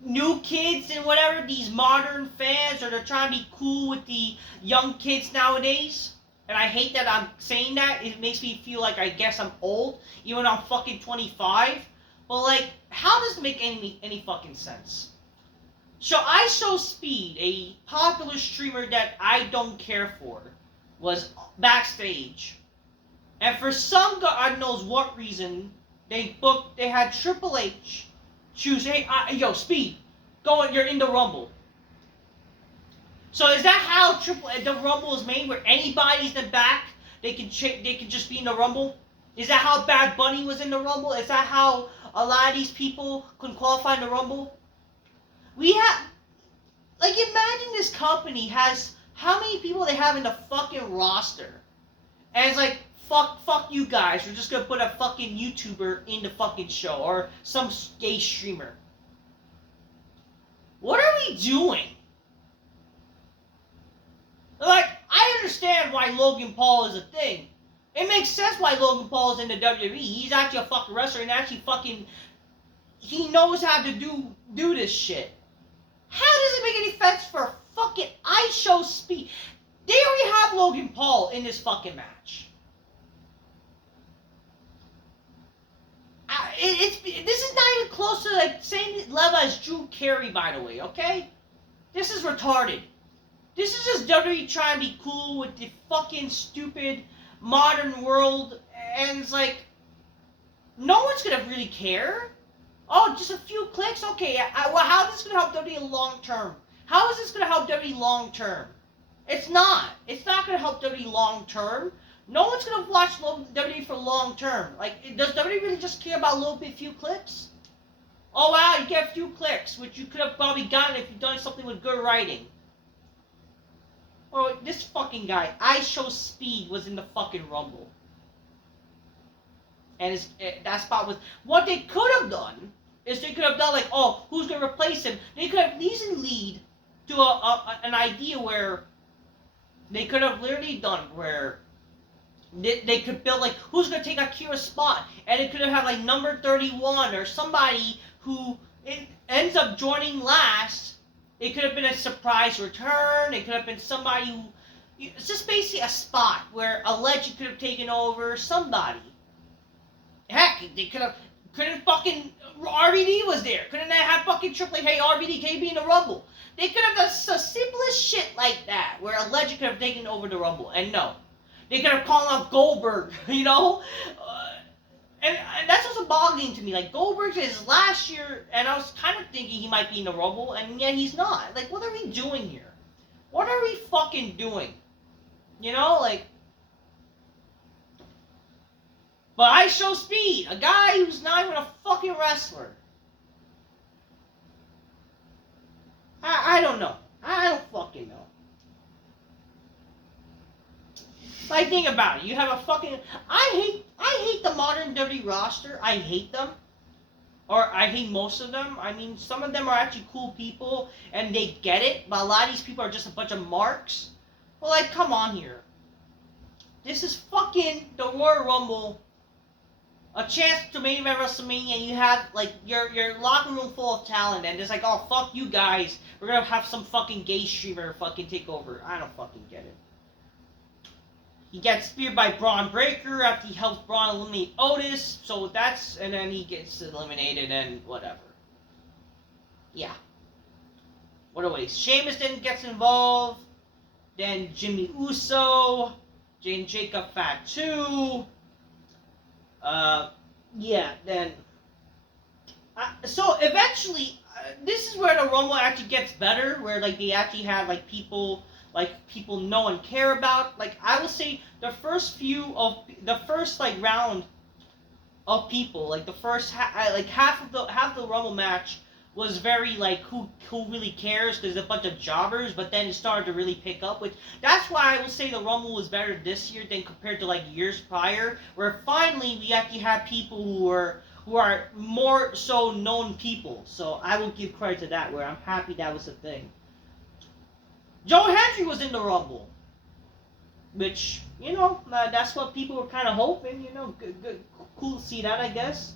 new kids and whatever, these modern fans, or they're trying to be cool with the young kids nowadays. And I hate that I'm saying that. It makes me feel like I guess I'm old, even though I'm fucking 25. But like, how does it make any fucking sense? So IShowSpeed, a popular streamer that I don't care for, was backstage. And for some God knows what reason, they had Triple H choose, hey, yo, Speed, you're in the Rumble. So is that how the Rumble is made, where anybody's in the back, they can just be in the Rumble? Is that how Bad Bunny was in the Rumble? Is that how a lot of these people can qualify in the Rumble? We have, like, imagine this company has, how many people they have in the fucking roster? And it's like, fuck you guys, we're just gonna put a fucking YouTuber in the fucking show, or some gay streamer. What are we doing? Like, I understand why Logan Paul is a thing. It makes sense why Logan Paul is in the WWE. He's actually a fucking wrestler, and actually fucking, he knows how to do this shit. How does it make any sense for fucking IShowSpeed? They already have Logan Paul in this fucking match. This is not even close to like same level as Drew Carey, by the way, okay? This is retarded. This is just WWE trying to be cool with the fucking stupid modern world, and it's like, no one's gonna really care. Oh, just a few clicks? Okay, well, how is this gonna help WWE long term? How is this gonna help WWE long term? It's not. It's not gonna help WWE long term. No one's gonna watch WWE for long term. Like, does WWE really just care about a little bit, few clicks? Oh wow, you get a few clicks, which you could have probably gotten if you'd done something with good writing. Oh, this fucking guy, IShowSpeed, was in the fucking Rumble. And that spot was... What they could have done is they could have done like, oh, who's going to replace him? They could have easily lead to an idea where they could have literally done where they could build like, who's going to take Akira's spot? And it could have had like number 31 or somebody who ends up joining last. It could have been a surprise return. It could have been somebody who... It's just basically a spot where a legend could have taken over somebody. Heck, they could have... Couldn't fucking RVD was there? Couldn't they have fucking Triple H, hey RVD, can you be in the Rumble? They could have done the simplest shit like that, where a legend could have taken over the Rumble, and no, they could have called out Goldberg, you know. And that's also boggling to me. Like, Goldberg is last year, and I was kind of thinking he might be in the Rumble, and yet he's not. Like, what are we doing here? What are we fucking doing? You know, like. But IShowSpeed, a guy who's not even a fucking wrestler. I don't know. I don't fucking know. Like, think about it. You have a fucking... I hate the modern WWE roster. I hate them. Or I hate most of them. I mean, some of them are actually cool people, and they get it. But a lot of these people are just a bunch of marks. Well, like, come on here. This is fucking the Royal Rumble. A chance to main event WrestleMania, and you have, like, your locker room full of talent, and it's like, oh, fuck you guys. We're gonna have some fucking gay streamer fucking take over. I don't fucking get it. He gets speared by Braun Breaker after he helps Braun eliminate Otis, so that's, and then he gets eliminated and whatever. Yeah. What a waste. Sheamus then gets involved, then Jimmy Uso, Jane Jacob Fatu, yeah, then, so eventually, this is where the Rumble actually gets better, where, like, they actually have, like, people know and care about. Like, I will say, the first round of people, like, the first, half of the Rumble match was very, like, who really cares, because there's a bunch of jobbers, but then it started to really pick up, which, that's why I will say the Rumble was better this year than compared to, like, years prior, where finally we actually have people who are more so known people, so I will give credit to that, where I'm happy that was a thing. Hendry was in the Rumble, which, you know, that's what people were kind of hoping, you know, good, cool to see that, I guess.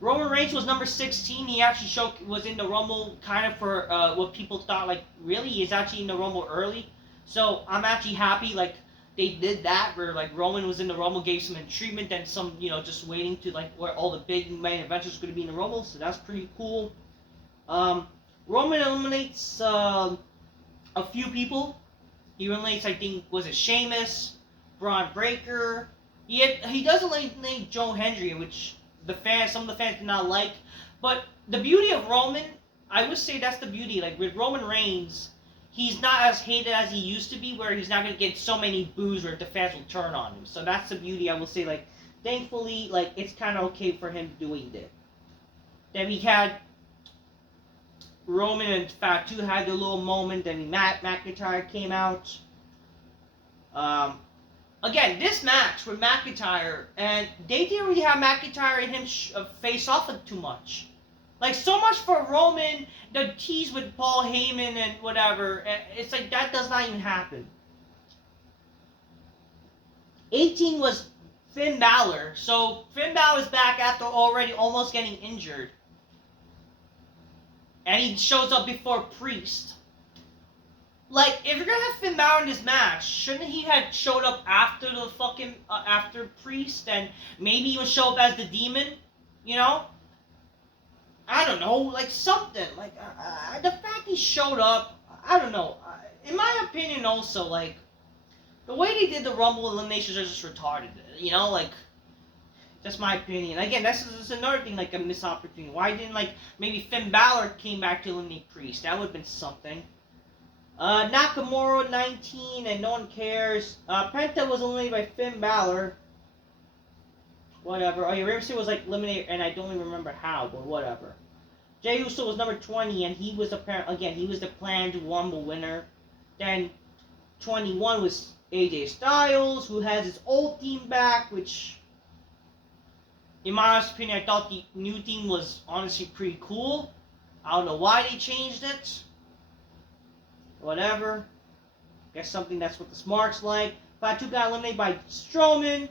Roman Reigns was number 16. He actually was in the Rumble kind of for what people thought, like, really? He's actually in the Rumble early. So I'm actually happy, like, they did that, where, like, Roman was in the Rumble, gave some treatment, and some, you know, just waiting to, like, where all the big main eventers going to be in the Rumble. So that's pretty cool. Roman eliminates a few people. He eliminates, I think, was it Sheamus, Braun Breaker. He does eliminate Hendry, which... some of the fans did not like, but the beauty of Roman, I would say that's the beauty, like, with Roman Reigns, he's not as hated as he used to be, where he's not going to get so many boos where the fans will turn on him, so that's the beauty, I will say, like, thankfully, like, it's kind of okay for him doing that. Then we had Roman and Fatu had their little moment, then McIntyre came out, again, this match with McIntyre, and they didn't really have McIntyre and him face off too much. Like, so much for Roman, the tease with Paul Heyman and whatever, it's like, that does not even happen. 18 was Finn Balor, so Finn Balor's back after already almost getting injured. And he shows up before Priest. Like, if you're gonna have Finn Balor in this match, shouldn't he have showed up after the fucking, after Priest, and maybe even show up as the Demon? You know? I don't know, like, something. Like, the fact he showed up, I don't know. In my opinion, also, like, the way they did the Rumble eliminations are just retarded. You know, like, that's my opinion. Again, this is another thing, like, a missed opportunity. Why didn't, like, maybe Finn Balor came back to eliminate Priest? That would have been something. Nakamura 19 and no one cares. Penta was eliminated by Finn Balor. Whatever. Oh yeah, Ricochet was like eliminated, and I don't even remember how, but whatever. Jey Uso was number 20, and he was he was the planned Rumble winner. Then 21 was AJ Styles, who has his old team back, which, in my honest opinion, I thought the new team was honestly pretty cool. I don't know why they changed it. Whatever. Guess something that's what the smarts like. Fatu got eliminated by Strowman.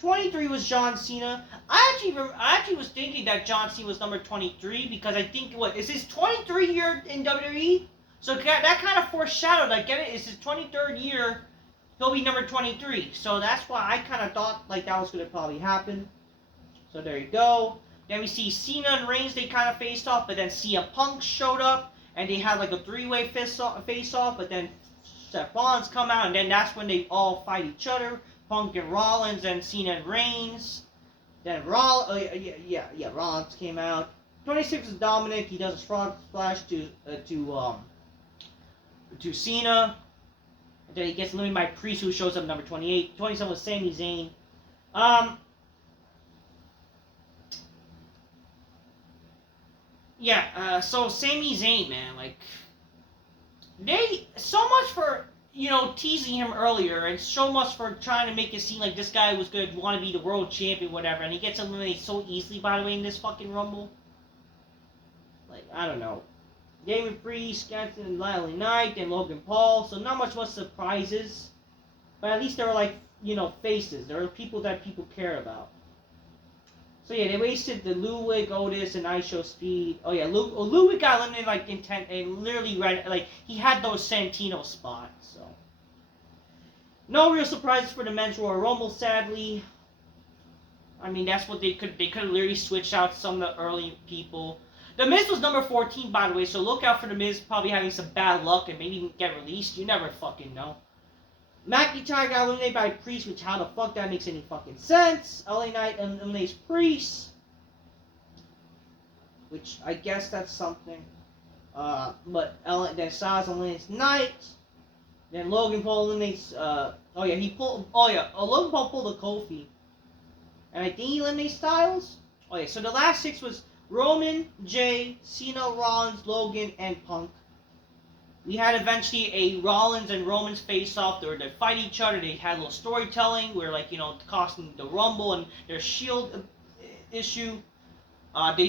23 was John Cena. I actually was thinking that John Cena was number 23 because I think, is his 23 year in WWE? So that kind of foreshadowed, I get it, it's his 23rd year, he'll be number 23. So that's why I kind of thought like that was going to probably happen. So there you go. Then we see Cena and Reigns, they kind of faced off, but then CM Punk showed up, and they had like a three-way face-off, but then Seth Rollins come out, and then that's when they all fight each other. Punk and Rollins, and Cena and Reigns. Then Rollins came out. 26 is Dominic. He does a frog splash to Cena. And then he gets eliminated by Priest, who shows up number 28. 27 was Sami Zayn. So Sami Zayn, man, like, they, so much for, teasing him earlier, and so much for trying to make it seem like this guy was going to want to be the world champion, whatever, and he gets eliminated so easily, by the way, in this fucking Rumble. Like, I don't know. Damon Priest, Scanton, and Lyle Knight, and Logan Paul, so not much surprises, but at least they were, like, faces. There are people that people care about. So yeah, they wasted the Ludwig, Otis, and IShowSpeed. Oh yeah, Ludwig got eliminated like in 10, and literally he had those Santino spots. So no real surprises for the men's Royal Rumble, sadly. I mean, that's what they could have literally switched out some of the early people. The Miz was number 14, by the way, so look out for the Miz probably having some bad luck and maybe get released. You never fucking know. McIntyre got eliminated by Priest, which how the fuck that makes any fucking sense. LA Knight eliminates Priest, which I guess that's something. But then Styles eliminates Knight. Then Logan Paul eliminates. Logan Paul pulled a Kofi, and I think he eliminates Styles. Oh yeah, so the last 6 was Roman, Jey, Cena, Rollins, Logan, and Punk. We had eventually a Rollins and Roman's face-off where they fight each other. They had a little storytelling where, like, costing the Rumble and their Shield issue. Then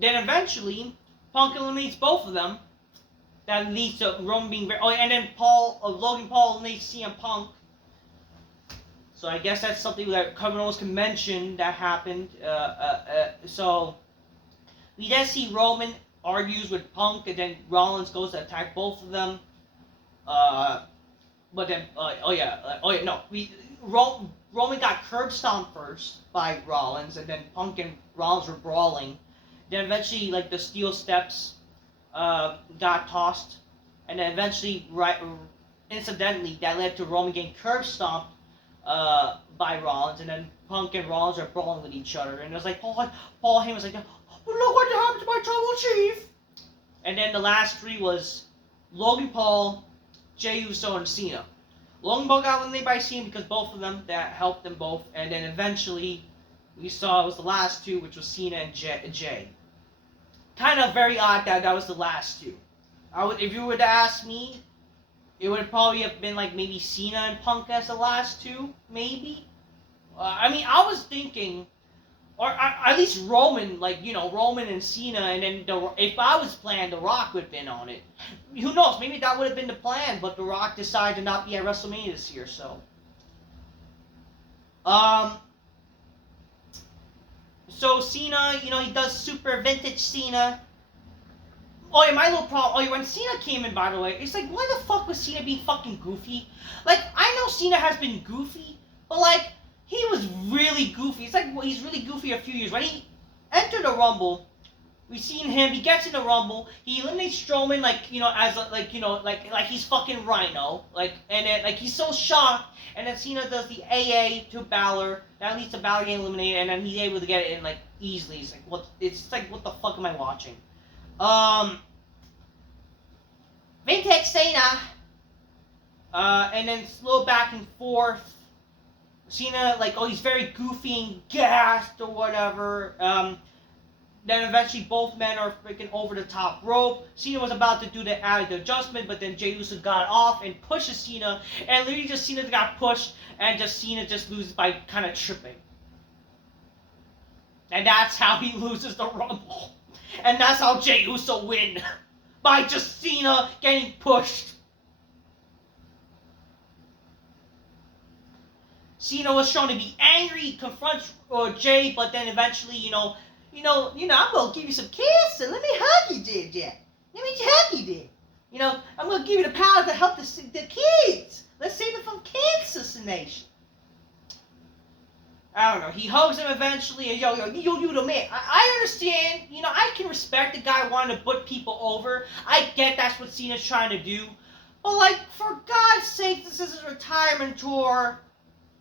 eventually Punk eliminates both of them. That leads to Roman being very. Oh, and then Logan Paul eliminates CM Punk. So I guess that's something that Kevin Owens can mention that happened. So we then see Roman argues with Punk, and then Rollins goes to attack both of them. Roman got curb stomped first by Rollins, and then Punk and Rollins were brawling. Then eventually, like, the steel steps got tossed, and then eventually, incidentally, that led to Roman getting curb stomped by Rollins, and then Punk and Rollins are brawling with each other, and it was like Paul Heyman was like, look what happened to my tribal chief! And then the last 3 was Logan Paul, Jey Uso, and Cena. Logan Paul got eliminated by Cena because both of them, that helped them both. And then eventually, we saw it was the last 2, which was Cena and Jey. Kind of very odd that was the last 2. If you were to ask me, it would probably have been like maybe Cena and Punk as the last 2, maybe. I was thinking, or at least Roman, Roman and Cena, and then if I was planned, The Rock would have been on it. Who knows? Maybe that would have been the plan, but The Rock decided to not be at WrestleMania this year, so. So Cena, he does super vintage Cena. Oh yeah, my little problem. Oh yeah, when Cena came in, by the way, it's like, why the fuck was Cena being fucking goofy? Like, I know Cena has been goofy, but like, he was really goofy. It's like, he's really goofy a few years. When he entered the Rumble, we've seen him. He gets in the Rumble. He eliminates Strowman, like he's fucking Rhino. And then he's so shocked. And then Cena does the AA to Balor. That leads to Balor getting eliminated, and then he's able to get it in easily. It's like, what? It's like, what the fuck am I watching? Vintage Cena. And then slow back and forth. Cena, he's very goofy and gassed or whatever. Then eventually both men are freaking over the top rope. Cena was about to do the added adjustment, but then Jey Uso got off and pushes Cena. And literally just Cena got pushed, and just Cena just loses by kind of tripping. And that's how he loses the Rumble. And that's how Jey Uso win. By just Cena getting pushed. Cena was shown to be angry, he confronts Jey, but then eventually, I'm gonna give you some kisses. Let me hug you, Jey. Let me hug you, there. I'm gonna give you the power to help the kids. Let's save them from cancer assassination. I don't know. He hugs him eventually, and you the man. I understand. You know, I can respect the guy wanting to put people over. I get that's what Cena's trying to do. But, like, for God's sake, this is his retirement tour.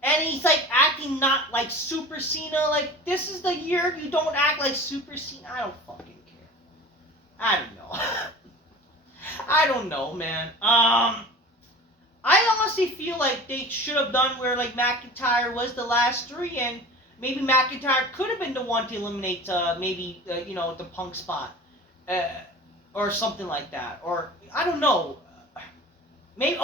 And he's, like, acting not like Super Cena. Like, this is the year you don't act like Super Cena. I don't fucking care. I don't know. I don't know, man. I honestly feel like they should have done where, like, McIntyre was the last three, and maybe McIntyre could have been the one to eliminate, the Punk spot. Or something like that. Or, I don't know. Maybe,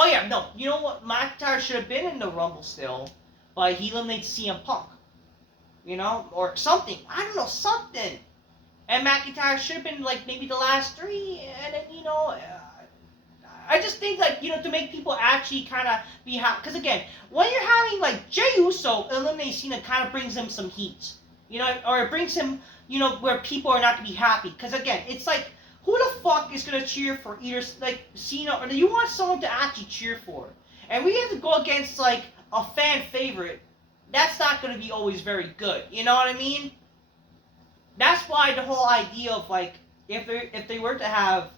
you know what? McIntyre should have been in the Rumble still, but he eliminates CM Punk. You know? Or something. I don't know, something. And McIntyre should have been, like, maybe the last three, and then, I just think, like, to make people actually kind of be happy. Because, again, when you're having, like, Jey Uso eliminate Cena kind of brings him some heat. Or it brings him, where people are not going to be happy. Because, again, it's like, who the fuck is going to cheer for either, like, Cena, or do you want someone to actually cheer for? And we have to go against, like, a fan favorite. That's not going to be always very good. You know what I mean? That's why the whole idea of, like, if they were to have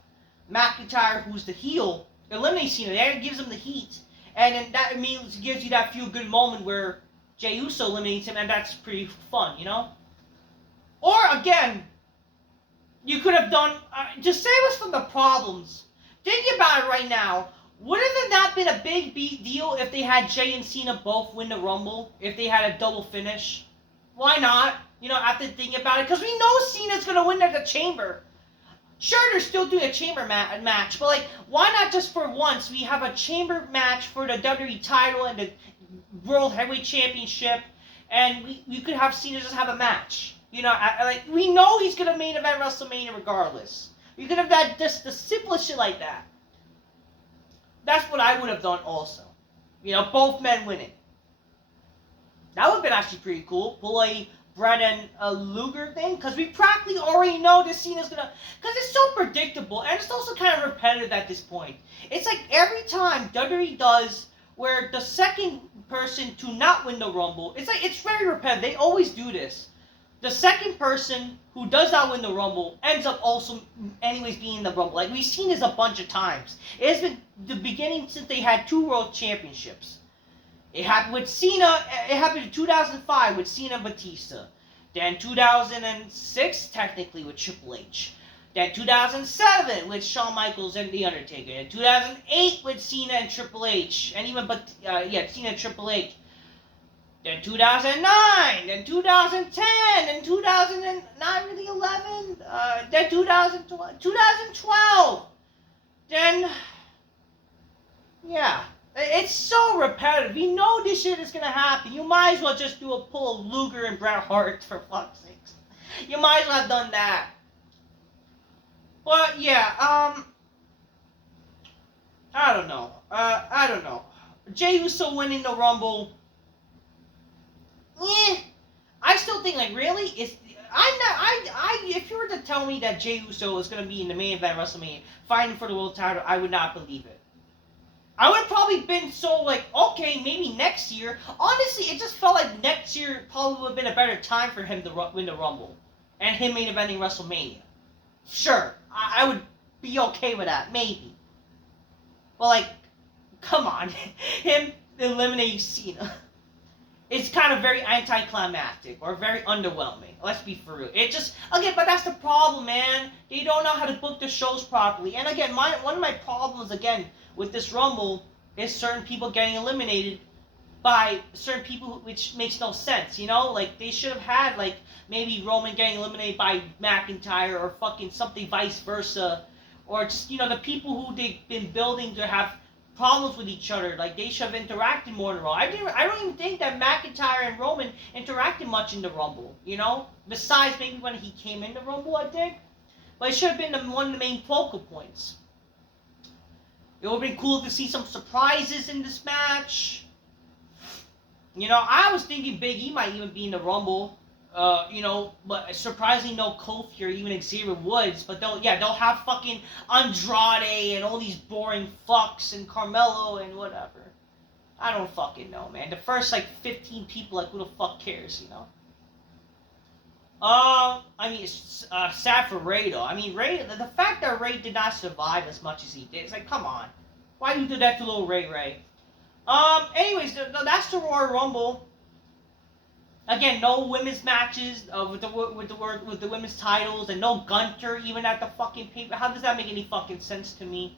McIntyre, who's the heel, eliminate Cena, that gives him the heat. And then that immediately gives you that feel-good moment where Jey Uso eliminates him, and that's pretty fun, Or, again, you could have done, to save us from the problems, think about it right now, wouldn't it not been a big deal if they had Jey and Cena both win the Rumble, if they had a double finish? Why not? After thinking about it, because we know Cena's going to win at the Chamber. Sure, they're still doing a Chamber match, but, like, why not just for once we have a Chamber match for the WWE title and the World Heavyweight Championship, and we could have Cena just have a match. We know he's going to main event WrestleMania regardless. We could have done just the simplest shit like that. That's what I would have done also. Both men winning. That would have been actually pretty cool. Pull a Brennan Luger thing, because we practically already know that Cena's gonna, because it's so predictable, and it's also kind of repetitive at this point. It's like every time WWE does where the second person to not win the Rumble, it's very repetitive. They always do this. The second person who does not win the Rumble ends up also anyways being in the Rumble. Like, we've seen this a bunch of times. It's been the beginning since they had 2 World Championships. It happened with Cena. It happened in 2005 with Cena and Batista. Then 2006, technically, with Triple H. Then 2007 with Shawn Michaels and The Undertaker. And 2008 with Cena and Triple H. And even, Cena and Triple H. Then 2009. Then 2010. Then 2009, really 11. Then 2012. Then, yeah. It's so repetitive. We know this shit is gonna happen. You might as well just do a pull of Luger and Bret Hart, for fuck's sakes. You might as well have done that. But yeah, I don't know. Jey Uso winning the Rumble. I still think, like, really, if you were to tell me that Jey Uso is gonna be in the main event of WrestleMania fighting for the world title, I would not believe it. I would have probably been so, like, okay, maybe next year. Honestly, it just felt like next year probably would have been a better time for him to win the Rumble. And him main eventing WrestleMania. Sure, I would be okay with that, maybe. But, like, come on. Him eliminating Cena. It's kind of very anticlimactic or very underwhelming. Let's be for real. It just, again, but that's the problem, man. They don't know how to book the shows properly. And again, one of my problems, again, with this Rumble is certain people getting eliminated by certain people, which makes no sense, Like, they should have had, like, maybe Roman getting eliminated by McIntyre or fucking something vice versa. Or just, the people who they've been building to have problems with each other. Like, they should have interacted more in the Rumble. I don't even think that McIntyre and Roman interacted much in the Rumble, Besides maybe when he came in the Rumble, I think. But it should have been one of the main focal points. It would have been cool to see some surprises in this match. I was thinking Big E might even be in the Rumble. But surprisingly no Kofi or even Xavier Woods. But they'll have fucking Andrade and all these boring fucks and Carmelo and whatever. I don't fucking know, man. The first, like, 15 people, like, who the fuck cares, you know? I mean, it's sad for Ray, though. I mean, Ray, the fact that Ray did not survive as much as he did, it's like, come on. Why you do that to little Ray? Anyways, that's the Royal Rumble. Again, no women's matches with the women's titles, and no Gunter even at the fucking paper. How does that make any fucking sense to me?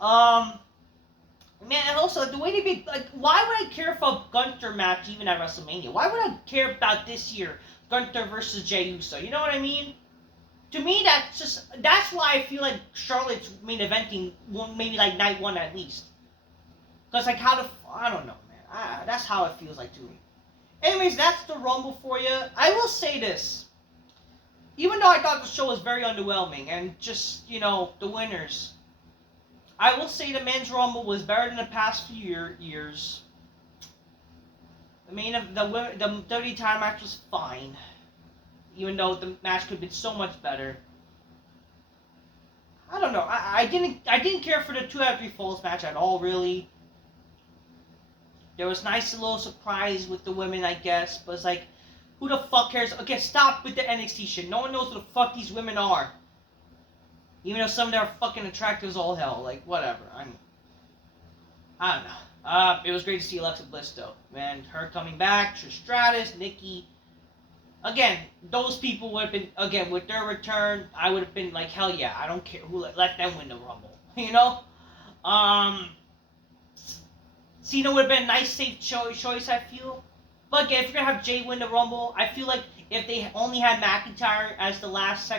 Man, and also the way they be like, why would I care for a Gunter match even at WrestleMania? Why would I care about this year Gunter versus Jey Uso? You know what I mean? To me, that's why I feel like Charlotte's main eventing maybe like night one at least. Cause like I don't know, man. That's how it feels like to me. Anyways, that's the Rumble for you. I will say this. Even though I thought the show was very underwhelming and just, you know, the winners, I will say the men's Rumble was better than the past few years. The WWE title match was fine, even though the match could have been so much better. I don't know. I didn't care for the 2 out of 3 falls match at all, really. There was nice little surprise with the women, I guess, but it's like, who the fuck cares? Okay, stop with the NXT shit. No one knows who the fuck these women are. Even though some of them are fucking attractive as all hell. Like, whatever. I don't know. It was great to see Alexa Bliss, though. Man, her coming back, Trish Stratus, Nikki. Again, those people would have been, again, with their return, I would have been like, hell yeah, I don't care who, let them win the Rumble. You know? Cena would have been a nice, safe choice, I feel. But again, if you're going to have Jey win the Rumble, I feel like if they only had McIntyre as the last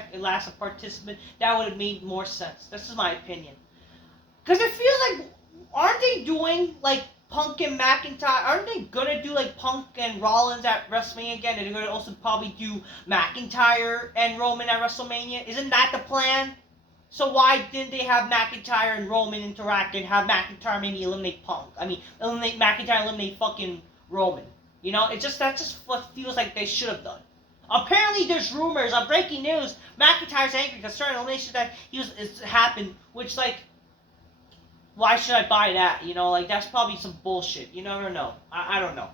participant, that would have made more sense. This is my opinion. Because it feels like, aren't they doing, like, Punk and McIntyre? Aren't they going to do, like, Punk and Rollins at WrestleMania again? And they're going to also probably do McIntyre and Roman at WrestleMania? Isn't that the plan? So why didn't they have McIntyre and Roman interact and have McIntyre maybe eliminate Punk? I mean, eliminate McIntyre, eliminate fucking Roman. You know, that's just what feels like they should have done. Apparently, there's rumors on breaking news. McIntyre's angry because certain eliminations that it's happened, which, like, why should I buy that? You know, like, that's probably some bullshit. You never know. I don't know.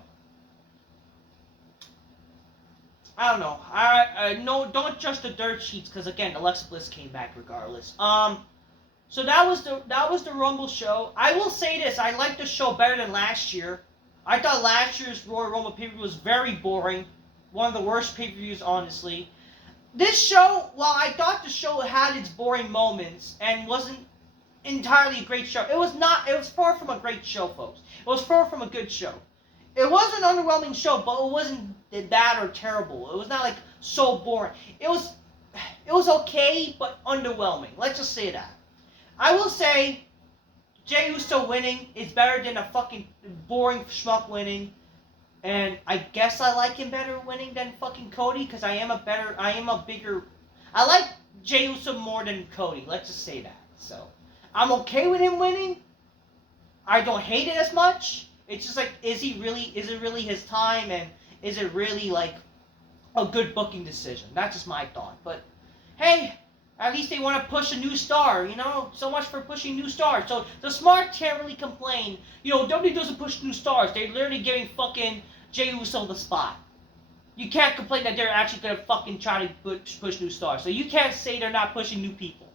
I don't know. No, don't trust the dirt sheets because again, Alexa Bliss came back regardless. So that was the Rumble show. I will say this: I liked the show better than last year. I thought last year's Royal Rumble pay-per-view was very boring. One of the worst pay-per-views, honestly. This show, while I thought the show had its boring moments and wasn't entirely a great show, it was far from a great show, folks. It was far from a good show. It was an underwhelming show, but it wasn't bad or terrible. It was not, like, so boring. It was okay, but underwhelming. Let's just say that. I will say, Jey Uso winning is better than a fucking boring schmuck winning. And I guess I like him better winning than fucking Cody, because I like Jey Uso more than Cody. Let's just say that. So, I'm okay with him winning. I don't hate it as much. It's just like, is it really his time, and is it really, like, a good booking decision? That's just my thought. But, hey, at least they want to push a new star, you know? So much for pushing new stars. So, the smart can't really complain. You know, WWE doesn't push new stars. They're literally giving fucking Jey Uso the spot. You can't complain that they're actually going to fucking try to push new stars. So, you can't say they're not pushing new people.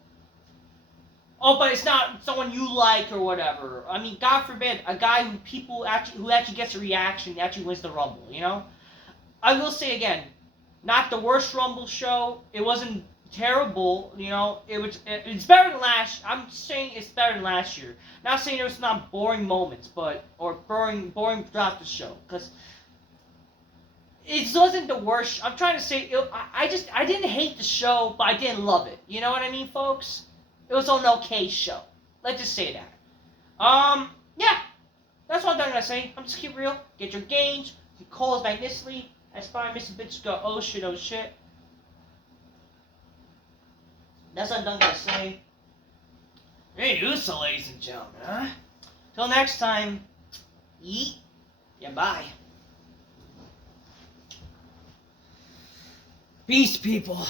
Oh, but it's not someone you like or whatever. I mean, God forbid, a guy who actually gets a reaction actually wins the Rumble, you know? I will say again, not the worst Rumble show. It wasn't terrible, you know? It's better than I'm saying it's better than last year. Not saying there's not boring moments, or boring throughout the show, because it wasn't the worst. I'm trying to say, I didn't hate the show, but I didn't love it. You know what I mean, folks? It was an okay show. Let's just say that. Yeah. That's what I'm going to say. I'm just keep real. Get your gains. Your calls magnificently. Aspire, Mr. Bitch, go, oh shit, oh shit. That's what I'm going to say. Hey, Uso, ladies and gentlemen, huh? Till next time. Yeet. Yeah, bye. Peace, people.